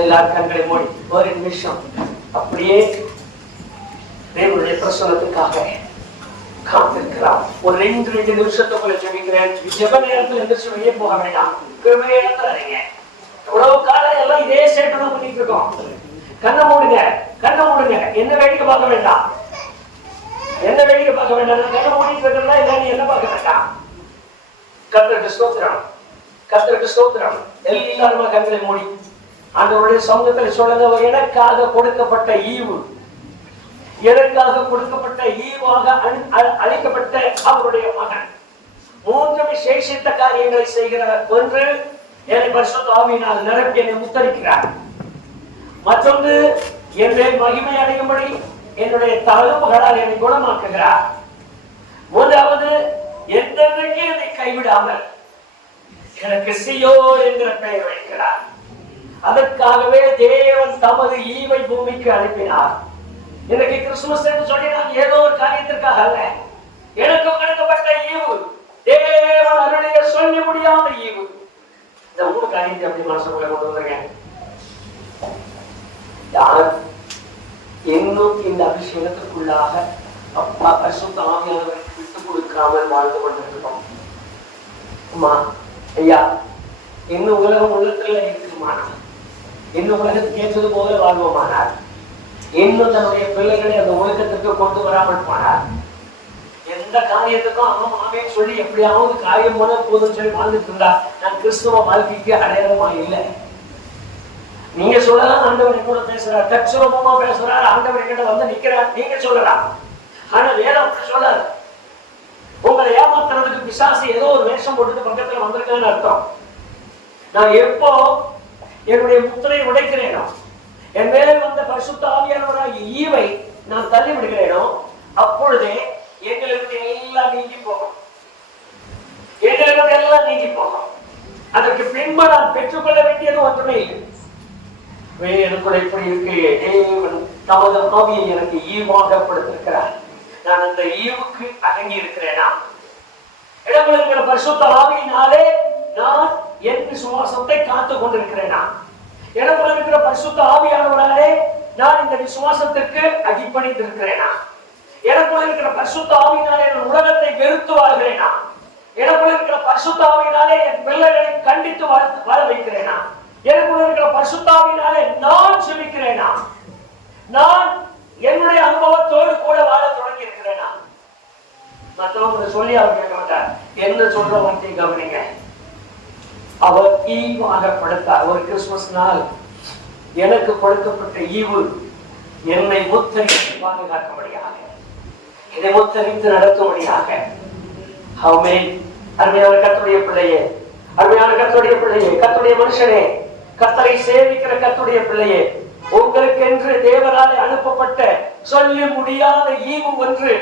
எல்லார் கண்களை மூடி ஒரு நிமிஷம் அப்படியே தேவனுடைய பிரசன்னத்துக்காக காத்திருக்கலாம். ஒரு 2 நிமிஷத்துக்குள்ள ஜெபிக்கிறேன். ஜெப நேரத்தில் எந்திரிச்சு வெளியே போக வேண்டாம். கிருபையை இழந்துறாதீங்க. உணவு காலம் எல்லாம் இதே சேட்டை தான் பண்ணிட்டு இருக்கோம். கண்ணை மூடுங்க, கண்ணை மூடுங்க. என்ன வேடிக்கை பார்க்க வேண்டாம், என்ன வேடிக்கை பார்க்க வேண்டாம். கண்ணை மூடிட்டு இருக்கிறதா இல்ல, நீ என்ன பார்க்க வேண்டாம். கர்த்தருக்கு ஸ்தோத்திரம். கர்த்தருக்கு ஸ்தோத்திரம். எல்லாருமா கண்களை மூடி ஆண்டவருடைய சமூகத்தில் சொல்லுங்க. எனக்காக கொடுக்கப்பட்ட ஈவு, எனக்காக கொடுக்கப்பட்ட ஈவாக அளிக்கப்பட்ட அவருடைய மகன் 3 விசேஷித்த காரியங்களை செய்கிறார். ஒன்று, என்னை பரிசுத்த ஆவியினால் நிரப்பி என்னை முத்தரிக்கிறார். மற்றொன்று, என்னை மகிமை அடையும்படி என்னுடைய தழும்புகளால் என்னை குணமாக்குகிறார். மூன்றாவது, என்றென்றைக்கு என்னை கைவிடாமல் எனக்கு சியோ என்கிற பெயர் வைக்கிறார். அதற்காகவே தேவன் தமது ஈவை பூமிக்கு அனுப்பினார். இன்னைக்கு கிறிஸ்துமஸ் என்று சொல்லி நான் ஏதோ ஒரு காரியத்திற்காக அல்ல. எனக்கு கொடுக்கப்பட்ட ஈவு தேவன் அருளிய சொல்லி முடியாத ஈவு. இந்த 3 காரியத்தை அப்படி மனசுக்குள்ள கொண்டு வந்திருக்கேன். யார் இன்னும் இந்த அபிஷேகத்துக்குள்ளாக அப்பா பரிசுத்த ஆவியானவருக்கு விட்டு கொடுக்காமல் வாழ்ந்து கொண்டிருக்கிறோம். அம்மா ஐயா, இன்னும் உலகம் உள்ளத்துல இருக்குமானால், இன்னும் உலகத்துக்கு ஏற்றது போல வாழ்வோமானார், இன்னும் தன்னுடைய பிள்ளைகளை அந்த ஒழுக்கத்திற்கு கொண்டு வராமல் போனார், எந்த காரியத்துக்கும் ஆமாவே சொல்லி எப்படியாவது காரியம் போன போதும் சொல்லி வாழ்ந்துட்டு இருந்தா, நான் கிறிஸ்துவ வாழ்க்கைக்கு அடையாளமா இல்லை. நீங்க சொல்லலாம் ஆண்டவர் கூட பேசுறார், தற்சுலபமா பேசுறாரு, ஆண்டவர் கிட்ட வந்து நிக்கிறார், நீங்க சொல்லலாம். ஆனா வேதம் அப்படி சொல்லாது. உங்களை ஏமாத்துறதுக்கு பிசாசு ஏதோ ஒரு வேஷம் போட்டுட்டு பக்கத்துல வந்திருக்கான்னு அர்த்தம். நான் எப்போ என்னுடைய முத்திரை உடைக்கிறேனோ, என் மேல் வந்த பரிசுத்த ஆவியானவராகிய ஈவை நான் தள்ளி விடுகிறேனோ, அப்பொழுதே எங்களுக்கு எல்லாம் நீங்கி போகும். எங்களுக்கு எல்லாம் நீங்கி போகும். அதற்கு பின்பு நான் பெற்றுக்கொள்ள வேண்டியது ஒன்றுமே இல்லை. எனக்குள்ள இப்படி இருக்கு, தேவன் தமது ஆவியை எனக்கு ஈவாக கொடுத்திருக்கிறார். நான் அந்த ஈவுக்கு அடங்கி இருக்கிறேனா? இடங்கள் இருக்கிற பரிசுத்த ஆவியினாலே நான் என் விசுவாசத்தை காத்துக் கொண்டிருக்கிறேனா? இடங்கள் இருக்கிற பரிசுத்த ஆவியானவராலே நான் இந்த விசுவாசத்திற்கு அடிப்பணித்து இருக்கிறேனா? எனக்குள்ள இருக்கிற பரிசுத்த ஆவியினாலே நான் உலகத்தை வெறுத்து வாழ்கிறேனா? எனக்குள்ள இருக்கிற பரிசுத்த ஆவியினாலே என் பிள்ளைகளை கண்டித்து வாழ வைக்கிறேனா? எனக்குள்ள இருக்கிற பரிசுத்த ஆவியினாலே நான் செபிக்கிறேனா? நான் என்னுடைய அனுபவத்தோடு கூட வாழ தொடங்கி இருக்கிறேனா? மற்றவங்க சொல்லி அவர் கேட்க மாட்டார். என்ன சொல்ற வார்த்தையை கவனிங்க. அவர் ஈவாக படுத்தார். ஒரு கிறிஸ்துமஸ் நாள் எனக்கு கொடுக்கப்பட்ட ஈவு என்னை முத்தரித்து பாதுகாக்கும்படியாக, என்னை முத்தரித்து நடத்தும்படியாக. ஆமென். அருமையான கர்த்தருடைய பிள்ளையே, அருமையான கர்த்தருடைய பிள்ளையே, கர்த்தருடைய மனுஷனே, கர்த்தரை சேவிக்கிற கர்த்தருடைய பிள்ளையே, உங்களுக்கு என்று தேவனாலே அனுப்பப்பட்ட சொல்லி முடியாத ஈவு ஒன்று.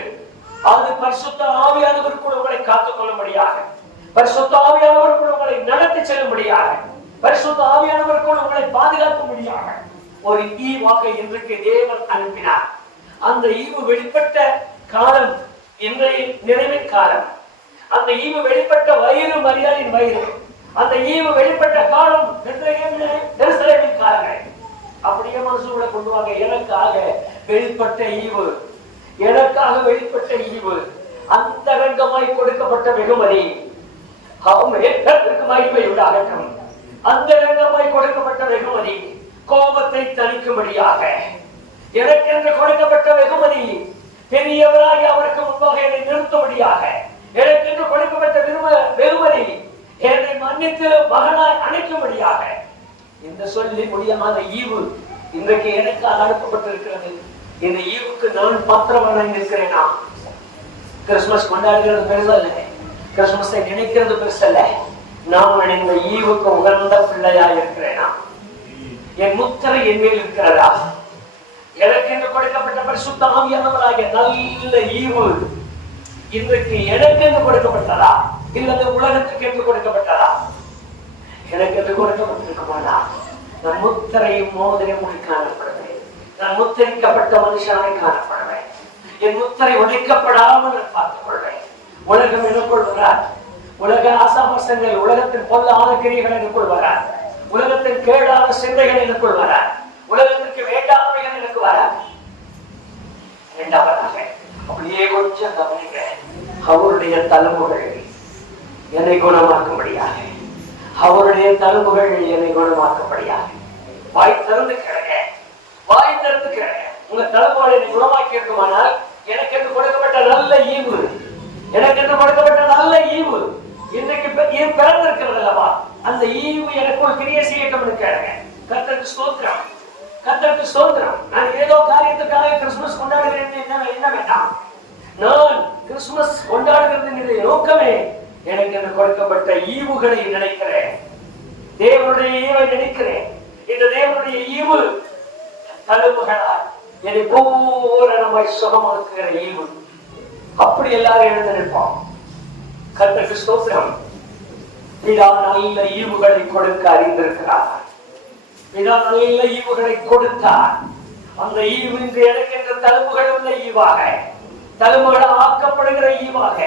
அது பரிசுத்த ஆவியானவருக்குள் உங்களை காத்துக் கொள்ளும்படியாக, பரிசுத்த ஆவியானவருக்குள் உங்களை நடத்தி செல்லும்படியாக, பரிசுத்த ஆவியானவருக்குள் உங்களை பாதுகாக்கும்படியாக ஒரு ஈவாக இன்றைக்கு தேவன் அனுப்பினார். அந்த ஈவு வெளிப்பட்ட காலம் இன்றைய நினைவின் காலம். அந்த ஈவு வெளிப்பட்ட வயிறு மரியாதையின் வயிறு. அந்த ஈவு வெளிப்பட்ட காலம் எருசலேமின் காலங்கள். அப்படியே மனசுக்குள்ள கொண்டு வாங்க. எனக்காக வெளிப்பட்ட ஈவு, எனக்காக வெளிப்பட்ட ஈவு, அந்தரங்கமாய் கொடுக்கப்பட்ட வெகுமதி. மகிமை உண்டாகட்டும். அந்தரங்கமாய் கொடுக்கப்பட்ட வெகுமதி, கோபத்தை தணிக்கும்படியாக எனக்கென்று கொடுக்கப்பட்ட வெகுமதி, பெரியவராய் அவருக்கு முன்பாக என்னை நிறுத்தும்படியாக எனக்கென்று கொடுக்கப்பட்ட வெகுமதி, என்னை மன்னித்து மகனாய் அணைக்கும்படியாக இந்த சொல்லி முடியாத ஈவு இன்றைக்கு எனக்காக அனுப்பப்பட்டிருக்கிறது. இந்த ஈவுக்கு நான் பாத்திரமானாய் நிற்கிறேனா? கிறிஸ்துமஸ் கொண்டாடுகிறது பெருசல்ல, கிறிஸ்துமஸை நினைக்கிறது பெருசல்ல. நான் இந்த ஈவுக்கு உகந்த பிள்ளையா இருக்கிறேனா? என் முத்திரை என் மேல் இருக்கிறதா? எனக்கு என்று கொடுக்கப்பட்ட பரிசுத்த ஆவியானவராகிய நல்ல ஈவு இன்றைக்கு எனக்கு என்று கொடுக்கப்பட்டதா இல்லது உலகத்துக்கு என்று கொடுக்கப்பட்டதா? எனக்கு என்று கொடுக்கப்பட்டிருக்குமானா நான் முத்திரையும் மோதிரையும் மூடி காணப்படுவேன். நான் முத்திரிக்கப்பட்ட மனுஷனாய் காணப்படுவேன். என் முத்திரை உடைக்கப்படாமல் பார்த்துக் கொள்வேன். உலகம் எனக்குள் வராது. உலக ஆசாபாசங்கள், உலகத்தின் பொல்லாத கிரியைகள் எனக்குள் வராது. உலகத்தின் கேடான சிந்தைகள் எனக்குள் வராது. உலகத்திற்கு வேண்டாமைகள் எனக்கு வராது. இரண்டாவதாக அப்படியே கொஞ்சம் கவனிங்க. அவருடைய தழும்புகள் என்னை குணமாக்கும்படியாக, அவருடைய தழும்புகள் என்னை குணமாக்கும்படியாக. வாய் திறந்து கேளுங்க, வாய் திறந்து கேளுங்க. உங்க தழும்புகளை என்னை குணமாக்கி இருக்குமானால் எனக்கு என்று கொடுக்கப்பட்ட நல்ல ஈவு, எனக்கு என்று கொடுக்கப்பட்ட நல்ல ஈவு இன்றைக்கு பிறந்திருக்கிறது அல்லவா? அந்த ஈவு எனக்குள் கிரியை செய்யட்டும் கேளுங்க. கர்த்தருக்கு ஸ்தோத்திரம், கர்த்தருக்கு ஸ்தோத்திரம். நான் ஏதோ காரியத்துக்காக கிறிஸ்துமஸ் கொண்டாடுகிறேன் என்ன வேண்டாம். நான் கிறிஸ்துமஸ் கொண்டாடுகிறது நோக்கமே எனக்கு என்று கொடுக்கப்பட்ட ஈவுகளை நினைக்கிறேன். தேவனுடைய ஈவை நினைக்கிறேன். இந்த தேவனுடைய ஈவு தழும்புகளால் என்னை பூரணமாய் சுகமாக்குகிற ஈவு. அப்படி எல்லாரும் எழுந்து நிற்போம். கர்த்தருக்கு ஸ்தோத்திரம். பிதா நல்ல ஈவுகளை கொடுக்க அறிந்திருக்கிறார். பிதா நல்ல ஈவுகளை கொடுத்தார். அந்த ஈவு இன்று எனக்கு என்ற தழும்புகள் உள்ள ஈவாக, தழும்புகள் ஆக்கப்படுகிற ஈவாக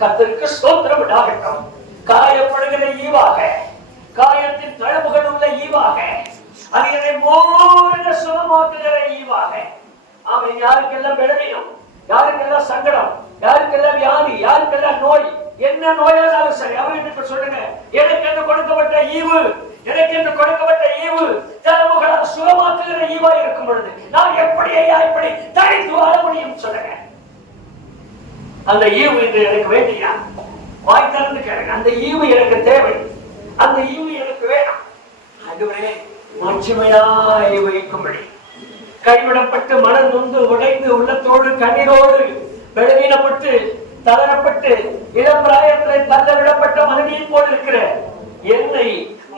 கர்த்தருக்கு ஸ்தோத்திரம் உண்டாகட்டும். காயப்படுகிற ஈவாக, காயத்தின் தழும்புகள் உள்ள ஈவாக, அது என்னை மூல சுகமாக்குகிற ஈவாக. அவன் யாருக்கெல்லாம் பலவீனம், யாருக்கெல்லாம் சங்கடம், யாருக்கெல்லாம் வியாதி, யாருக்கெல்லாம் நோய், என்ன நோயானாலும் சரி அவர்களுக்கு சொல்லுங்க, எனக்கு என்று கொடுக்கப்பட்ட ஈவு, எனக்கு என்று கொடுக்கப்பட்ட ஈவு தழும்புகளால் சுகமாக்குகிற ஈவா இருக்கும் பொழுது நான் எப்படி தனித்து வாழ முடியும் சொல்லுங்க. அந்த ஈவு என்று எனக்கு வேண்டியா? வாய் திறந்து கேளுங்க. அந்த ஈவு எனக்கு தேவை, அந்த ஈவு எனக்கு வேணும். அதுவரை மாட்சிமையாய் வைக்கும்படி, கைவிடப்பட்டு மனம் நொந்து உடைந்து உள்ளத்தோடு கண்ணீரோடு பலவீனப்பட்டு தளரப்பட்டு இளம் பிராயத்திலே தள்ள விடப்பட்ட மனைவியை போல் இருக்கிற என்னை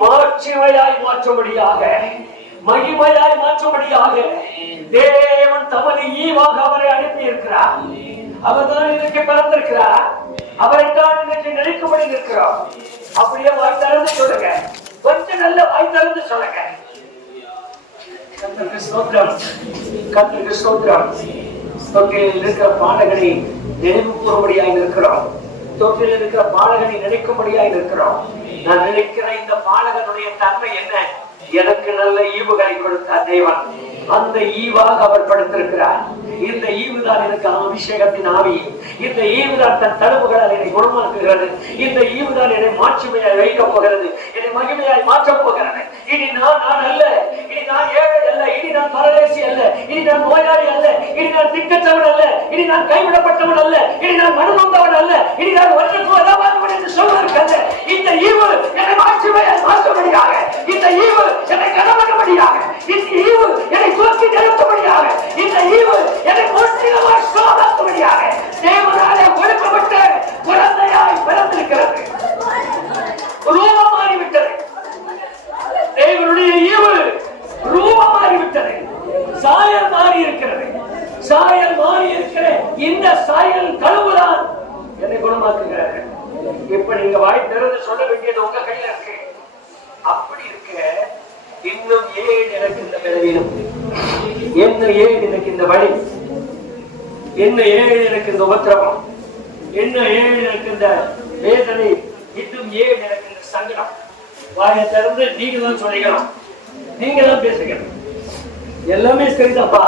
மாட்சிமையாய் மாற்றும்படியாக, மகிமையாய் மாற்றும்படியாக தேவன் தமது ஈவாக அவரை அனுப்பி இருக்கிறார். அவர்தான் இன்றைக்கு பிறந்திருக்கிறார். அவரைத்தான் இன்றைக்கு நினைக்கும்படி இருக்கிறோம். அப்படியே வாய் திறந்து சொல்லுங்க, கொஞ்சம் நல்ல வாய் திறந்து சொல்லுங்க. கர்த்தருக்கு ஸ்தோத்திரம், கர்த்தருக்கு ஸ்தோத்திரம். தொட்டிலில் இருக்கிற பாடகனை நினைவு கூறும்படியாக இருக்கிறோம். தொட்டிலில் இருக்கிற பாடகனை நினைக்கும்படியாக இருக்கிறோம். நான் நினைக்கிற இந்த பாடகனுடைய தன்மை என்ன? எனக்கு நல்ல ஈவுகளை கொடுத்த தேவன், அந்த ஈவாக அவர் படுத்திருக்கிறார். இந்த ஈவுதான் எனக்கு அபிஷேகத்தின் ஆவி. இந்த ஈவுதான் தன் தழும்புகளால் என்னை குணமாக்குகிறது. இந்த ஈவுதான் என்னை மாட்சிமையாய் வைக்கப் போகிறது, என்னை மகிமையாய் மாற்றப் போகிறது. இனி நான் அல்ல, இனி நான் ஏழை அல்ல, இனி நான் பரதேசி அல்ல, இனி நான் நோயாளி அல்ல, இனி நான் திக்கற்றவன் அல்ல, இனி நான் கைவிடப்பட்டவன் அல்ல, இனி நான் மனநொந்தவன் அல்ல, இனி நான் ஒன்றுக்கு உதவாதவன் என்று சொல்வதற்கு இந்த ஈவு என்னை மாட்சிமையாய் மாற்றும்படியாக, இந்த ஈவு என்னை கனமடும்படியாக, இந்த ஈவு என்னை தூக்கி நிறுத்தும்படியாக, இந்த ஈவு என்னை முற்றிலுமாய் சோதனையாக தேவனாலே கொடுக்கப்பட்ட குழந்தையாய் பிறந்திருக்கிறது. ரூபம் மாறிவிட்டது. தேவனுடைய ஈவு ரூபம் மாறிவிட்டது. சாயல் மாறி இருக்கிறது. சாயல் மாறி இருக்கிற இந்த சாயல் கழுவுதான் என்னை குணமாக்குகிறார். இப்ப நீங்க வாய் திறந்து சொல்ல வேண்டியது உங்க கையில இருக்கு. அப்படி இருக்க இன்னும் ஏன் எனக்கு இந்த பலவீனம், என்ன ஏன் எனக்கு இந்த வழி, என்ன ஏன் எனக்கு இந்த உபத்திரவம், என்ன ஏன் எனக்கு இந்த வேதனை, இன்னும் ஏன் எனக்கு இந்த சங்கடம்? வாயை திறந்து நீங்க தான் சொல்லிக்கணும், நீங்க தான் பேசுகிறோம். எல்லாமே சரிதாப்பா.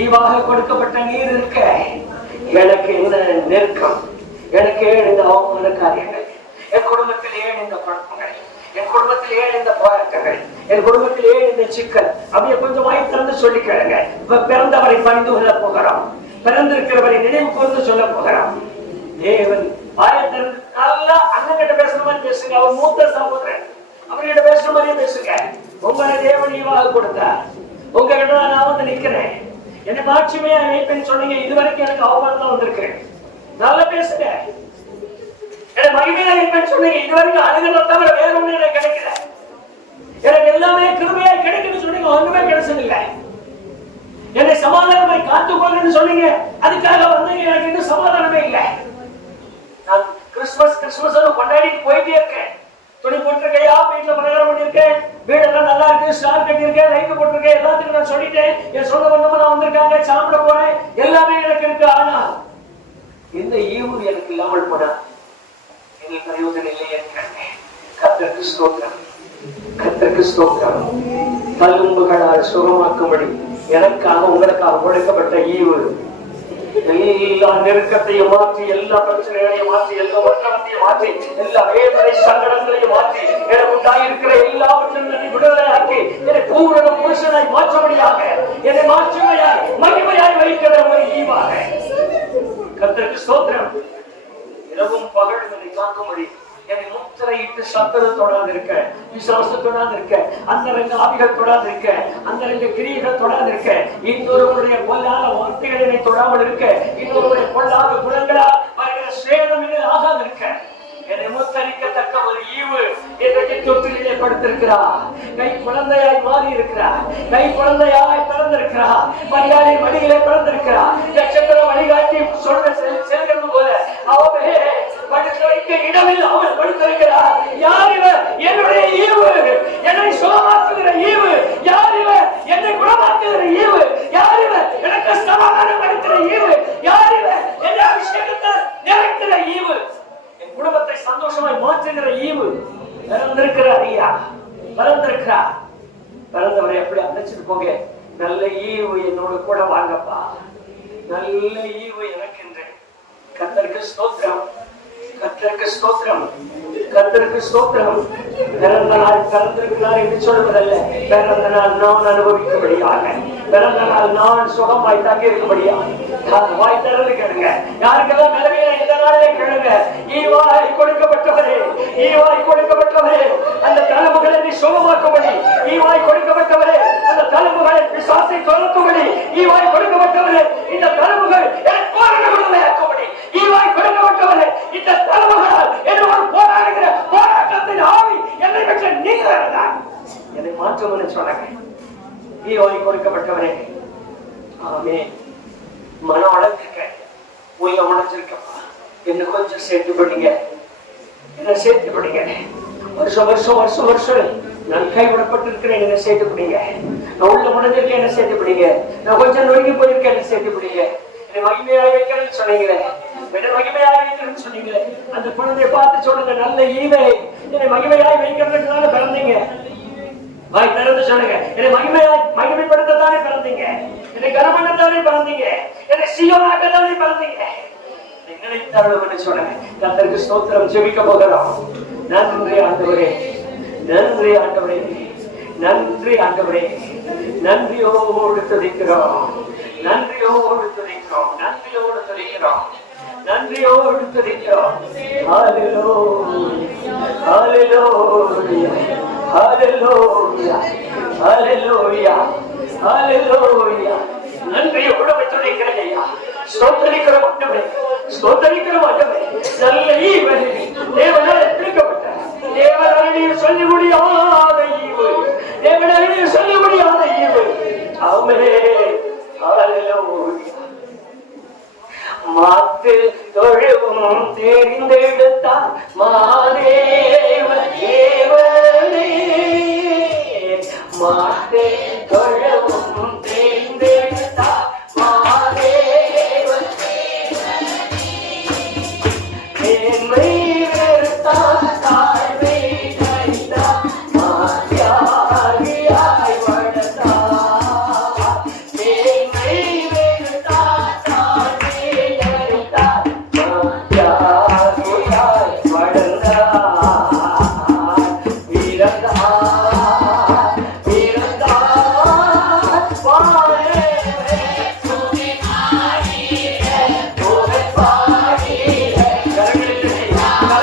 ஈவாக கொடுக்கப்பட்ட நீர் இருக்க எனக்கு என்ன நெருக்கம், எனக்கு ஏன் இந்த அவமான காரியங்கள், என் குடும்பத்தில் ஏன் இந்த குழப்பங்கள், என் குடும்பத்தில் ஏன் இந்த போராட்டங்கள், என் குடும்பத்தில் ஏன் இந்த சிக்கல்? அப்படியே கொஞ்சம் வாய் திறந்து சொல்லி கேளுங்க. பிறந்தவரை பணிந்து கொள்ள போகிறோம், பிறந்திருக்கிறவரை நினைவு கூர்ந்து சொல்ல போகிறோம். தேவன் வாயை திறந்து நல்லா அண்ணன் கிட்ட பேசுற மாதிரி பேசுங்க. அவர் மூத்த சகோதரன், அவர்கிட்ட பேசுற மாதிரியே பேசுங்க. உங்களை தேவன் ஈவாக கொடுத்தார். உங்ககிட்ட நான் வந்து நிக்கிறேன், என்னை மாட்சிமையா வைப்பேன்னு சொன்னீங்க. இதுவரைக்கும் எனக்கு அவமானம் தான் வந்திருக்கிறேன். நல்லா பேசுங்க. என்னை மகிமையா வைப்பேன்னு சொன்னீங்க. இதுவரைக்கும் அழுகிறத தவிர வேற ஒண்ணு எனக்கு கிடைக்கல. எனக்கு எல்லாமே கிருபையா கிடைக்குன்னு சொன்னீங்க, ஒண்ணுமே கிடைச்சதில்லை. என்னை சமாதானமாய் காத்துக்கொள்ளுன்னு சொன்னீங்க, அதுக்காக வந்து எனக்கு இன்னும் சமாதானமே இல்லை. நான் கிறிஸ்துமஸ் கொண்டாடிட்டு போயிட்டே இருக்கேன். துணி போட்டிருக்கையா, வீட்டுல பிரகாரம் பண்ணிருக்கேன், வீடெல்லாம் நல்லா இருக்கு, ஸ்டார் கட்டியிருக்கேன், லைட் போட்டிருக்கேன், எல்லாத்துக்கும் நான் சொல்லிட்டேன். என் சொந்த பந்தமா நான் வந்திருக்காங்க, சாப்பிட போறேன், எல்லாமே எனக்கு இருக்கு. ஆனா இந்த ஈவு எனக்கு இல்லாமல் போனா எனக்கு பிரயோஜனம் இல்லை என்கிறாங்க. கர்த்தருக்கு ஸ்தோத்திரம், கர்த்தருக்கு ஸ்தோத்திரம். தழும்புகளால் சுகமாக்கும்படி எனக்காக உங்களுக்காக கொடுக்கப்பட்ட ஈவு எல்லா நெருக்கத்தையும் மாற்றி, எல்லா பிரச்சனைகளையும் மாற்றி, எல்லா ஒற்றத்தையும் மாற்றி, எல்லா வேதனை சங்கடங்களையும் மாற்றி, எனக்கு உண்டாயிருக்கிற எல்லாவற்றையும் விடுதலையாக்கி என்னை பூரண புருஷனாய் மாற்றும்படியாக, என்னை மாற்றுமையாய் மகிமையாய் வைக்கிற ஒரு ஈவாக கர்த்தருக்கு ஸ்தோத்திரம். இரவும் பகலும் என்னை காக்கும்படி, என்னை முத்திரையிட்டு சத்துரு தொடாது இருக்க, விசுவாசம் தொடாது இருக்க, அந்த ரெண்டு ஆவிகள் தொடாது இருக்க, அந்த ரெண்டு கிரியைகள் தொடாது இருக்க, இன்னொருவருடைய பொல்லாத வார்த்தைகள் என்னை தொடாமல் இருக்க, இன்னொருவருடைய பொல்லாத குணங்களால் வருகிற சேதம் என்னை ஆகாது இருக்க, என்னை முத்தரிக்கத்தக்க ஒரு ஈவு இன்றைக்கு தொட்டிலே படுத்திருக்கிறார். கை குழந்தையாய் மாறி இருக்கிறார், கை குழந்தையாய் பிறந்திருக்கிறார், மரியாதை வழியிலே பிறந்திருக்கிறார். நட்சத்திர வழிகாட்டி சொல்ல செல்கிறது போல அவரே படுக்க வைக்க இடமில் அவர் படுத்திருக்கிறார். யார் இவர்? என்னுடைய ஈவு, என்னை சுகமாக்குகிற ஈவு. யார் இவர்? என்னை குணமாக்குகிற ஈவு. யார் இவர்? எனக்கு சமாதானம் அளிக்கிற ஈவு. யார் இவர்? என்னை அபிஷேகத்தை நிறைக்கிற ஈவு, என் குடும்பத்தை சந்தோஷமாய் மாற்றுகிற ஈவு. பிறந்திருக்கிறார் ஐயா, பிறந்திருக்கிறார். பிறந்தவரை எப்படி அழைச்சிட்டு போங்க. நல்ல ஈவு என்னோட கூட வாங்கப்பா, நல்ல ஈவு எனக்கு என்று. கர்த்தருக்கு ஸ்தோத்திரம், கர்த்தருக்கு ஸ்தோத்திரம், கர்த்தருக்கு ஸ்தோத்திரம். பிறந்த நாள் பிறந்திருக்கிறார் என்று சொல்வதல்ல, பிறந்த நாள் நான் அனுபவிக்கும்படியாக, பிறந்த நாள் நான் சுகமாய் தங்கி இருக்கும்படியாக வாய் திறந்து கேளுங்க. யாருக்கெல்லாம் நிலைமையில இந்த நாளிலே கேளுங்க. ஈவாய் கொடுக்கப்பட்டவரே, ஈவாய் கொடுக்கப்பட்டவரே, அந்த தழும்புகளை நீ சுகமாக்கும்படி, ஈவாய் கொடுக்கப்பட்டவரே, அந்த தழும்புகளை பிசாசை துரத்தும்படி, ஈவாய் கொடுக்கப்பட்டவரே, இந்த தழும்புகள் எனக்கு பூரண விடுதலையாக்கும்படி, ஈவாய் கொடுக்கப்பட்டவரே, இந்த தழும்புகளால் என்னோடு போராடுகிற போராட்டத்தின் ஆவி என்னை பெற்ற நீங்கிறதா என்னை மாற்றம்னு சொன்னாங்க. ஈவாய் கொடுக்கப்பட்டவரே, ஆமே. மன வளர்த்துக்க, உள்ள உணர்ச்சிருக்கப்பா, என்ன கொஞ்சம் சேர்த்து படிங்க, என்ன சேர்த்து படிங்க. வருஷம் வருஷம் வருஷம் வருஷம் நான் கைவிடப்பட்டிருக்கிறேன், என்ன சேர்த்து பிடிங்க. நான் உள்ள உணர்ந்திருக்கேன், என்ன சேர்த்து பிடிங்க. நான் கொஞ்சம் நொறுங்கி போயிருக்கேன், என்ன சேர்த்து பிடிங்க. என்னை மகிமையாக வைக்கிறேன்னு சொன்னீங்களே, என்னை மகிமையாக வைக்கிறேன்னு சொன்னீங்களே, அந்த குழந்தையை பார்த்து சொல்லுங்க, நல்ல ஈவை என்னை மகிமையாக வைக்கிறதுனால பிறந்தீங்க. வாய் திறந்து சொல்லுங்க, என்னை மகிமைப்படுத்தத்தானே பிறந்தீங்க, என்னை கனமண்ணத்தானே பிறந்தீங்க, என்னை சீயோனாக்கத்தானே பிறந்தீங்க. நினைத்தாலும் சொல்லுங்க. கர்த்தருக்கு ஸ்தோத்திரம் ஜெபிக்க போகிறோம். நன்றி ஆண்டவரே, நன்றி ஆண்டவரே, நன்றி ஆண்டவரே, நன்றியோடு துதிக்கிறோம், நன்றியோடு துதிக்கிறோம், நன்றியோடு துதிக்கிறோம், நன்றியோடு துதிக்கிறோம். ஹல்லேலூயா, ஹல்லேலூயா, ஹல்லேலூயா, ஹல்லேலூயா, ஹல்லேலூயா. நன்றியோடு துதிக்கிறேன் ஐயா. ஸ்தோத்திரிக்கிற ஆண்டவரே, ஸ்தோத்திரிக்கிற ஆண்டவரே. நல்ல ஈவு தேவனால் பிடிக்கப்பட்ட, தேவனால் சொல்ல முடியாத ஈவு, தேவனால் சொல்ல முடியாத ஈவு. ஆமென், ஹல்லேலூயா. மாத்து தொழுவும் தெரிந்தெடுத்தார் மாதேவ தேவனே, மாத்து தொழுவும் தெரிந்தெடுத்தார் மாதேவ தேவனே, வெறுத்தார் தாழ்வை கழித்தார் மாத்தியாகியாய் வளர்த்தார், தேவனை வெறுத்தார் தாழ்வை கழித்தார் மாத்தியாகியாய் வளர்ந்தார், இறந்தார் இறந்தார் வாழவே துதி பாடிய புகழ் பாடிய கரங்களிலே கரங்கள்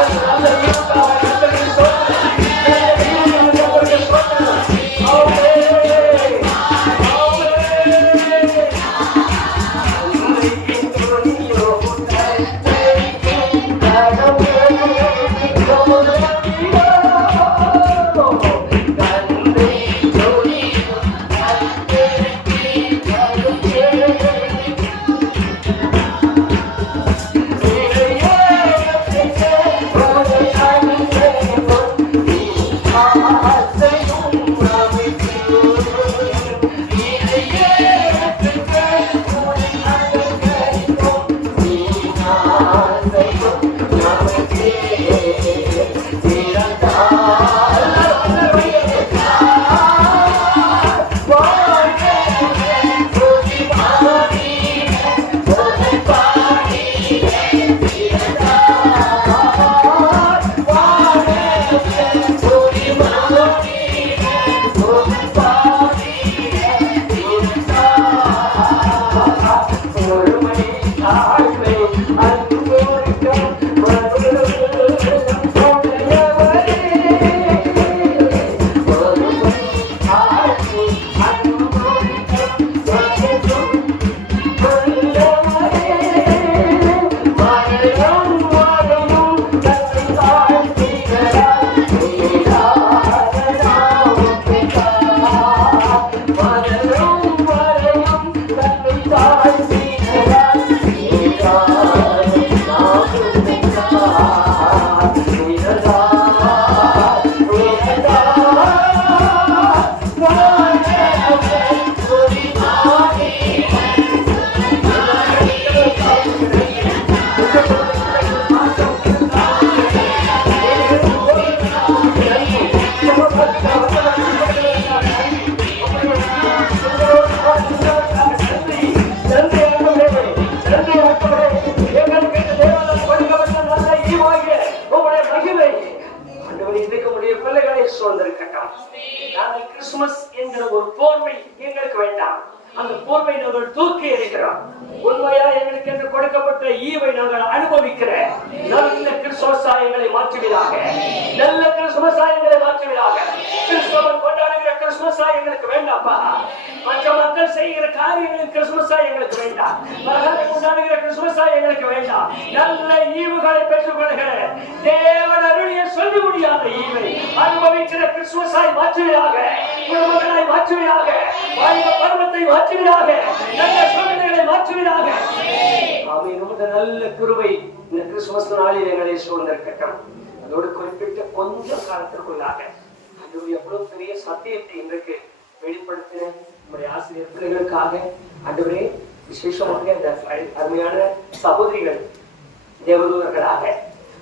கரங்கள் கிறிஸ்துமஸ் என்கிற ஒரு போர்வை எங்களுக்கு வேண்டாம். அந்த போர்வை நாங்கள் தூக்கி எறிகிறோம். உண்மையா எங்களுக்கு என்று கொடுக்கப்பட்ட ஈவை நாங்கள் அனுபவிக்கிற நல்ல கிறிஸ்துமஸா எங்களை மாற்றுவீராக, நல்ல கிறிஸ்துமஸா எங்களை மாற்றுவீராக. கிறிஸ்தவன் கொண்டாடுகிற கிறிஸ்துமஸா எங்களுக்கு வேண்டாம்ப்பா. மற்ற மக்கள் செய்கிற காரியங்களின் கிறிஸ்துமஸா எங்களுக்கு வேண்டாம். மகனை கொண்டாடுகிற கிறிஸ்துமஸா எங்களுக்கு வேண்டாம். நல்ல ஈவுகளை பெற்றுக் கொள்கிற தேவன் அருளிய சொல்ல முடியாத ஈவை அனுபவிக்கிற கிறிஸ்துமஸாய் மாற்றுவீராக, குடும்பங்களாய் மாற்றுவீராக, வாலிப பருவத்தை மாற்றுவீராக, நல்ல சூழ்நிலைகளை மாற்றுவீராக. ஆமென். உமது நல்ல கிருபை இந்த கிறிஸ்துமஸ் நாளில் எங்களை சூழ்ந்திருக்கட்டும். அதோடு குறிப்பிட்ட கொஞ்சம் காலத்திற்குள்ளாக அது எவ்வளவு பெரிய சத்தியத்தை இன்றைக்கு வெளிப்படுத்தின நம்முடைய ஆசிரியர் பிள்ளைகளுக்காக ஆண்டவரே, விசேஷமாக இந்த அருமையான சகோதரிகள் தேவதூதர்களாக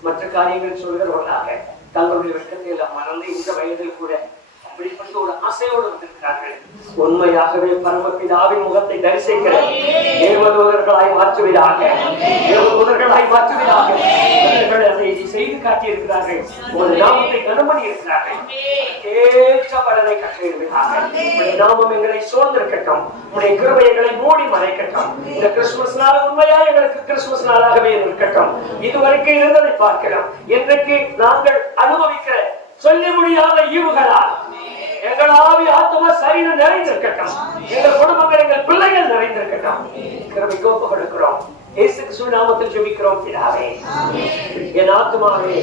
மற்ற காரியங்கள் சொல்கிறவர்களாக தங்களுடைய வெட்கத்தை எல்லாம் மறந்து இந்த வயதில் கூட இப்படிப்பட்ட ஒரு ஆசையோடு வந்திருக்கிறார்கள். உண்மையாகவே பரமபிதாவின் முகத்தை தரிசிக்கிற தேவதூதர்களாய் மாற்றுவதாக, தேவதூதர்களாய் மாற்றுவதாக. அவர்கள் அதை செய்து காட்டியிருக்கிறார்கள். ஒரு நாமத்தை கனமணி இருக்கிறார்கள். ஏற்ற பலனை கட்டியிருக்கிறார்கள். உடைய நாமம் எங்களை சூழ்ந்திருக்கட்டும். உடைய கிருபை எங்களை மூடி மறைக்கட்டும். இந்த கிறிஸ்துமஸ் நாள் உண்மையா எங்களுக்கு கிறிஸ்துமஸ் நாளாகவே இருக்கட்டும். இதுவரைக்கும் இருந்ததை பார்க்கலாம். இன்றைக்கு நாங்கள் அனுபவிக்கிற சொல்ல முடியாத ஈவுகளால் எங்கள் ஆவி ஆத்மா சரீரம் நிறைந்திருக்கட்டும். எங்கள் குடும்பங்கள் எங்கள் பிள்ளைகள் நிறைந்திருக்கட்டும். கிருபைக்கு ஒப்புக் கொடுக்கிறோம். இயேசு கிறிஸ்துவின் நாமத்தில் ஜெபிக்கிறோம் பிதாவே. என் ஆத்மாவே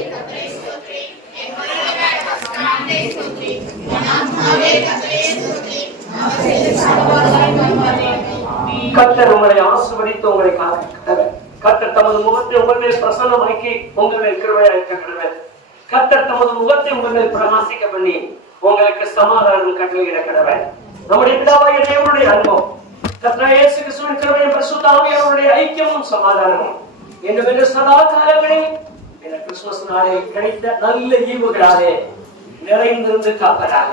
கர்த்தர் உங்களை ஆசீர்வதித்து உங்களை காக்க, கர்த்தர் தமது முகத்தை உங்கள் மேல் பிரசன்னமாக்கி உங்கள் மேல் கிருபையாய் கடவுள். கர்த்தர் தமது முகத்தை உங்கள் மேல் பிரகாசிக்க பண்ணி உங்களுக்கு சமாதானம் கட்டளையிட கடவுள். நம்முடைய பிதாவாகிய தேவனுடைய அன்பும் கர்த்தர் இயேசு கிறிஸ்துவின் கிருபையும் பரிசுத்த ஆவியானவருடைய ஐக்கியமும் சமாதானமும் என்னவென்று சதா காலங்களில் இந்த கிறிஸ்துமஸ் நாளில் கிடைத்த நல்ல ஈவுகளாலே நிறைந்திருந்து காப்பதாக.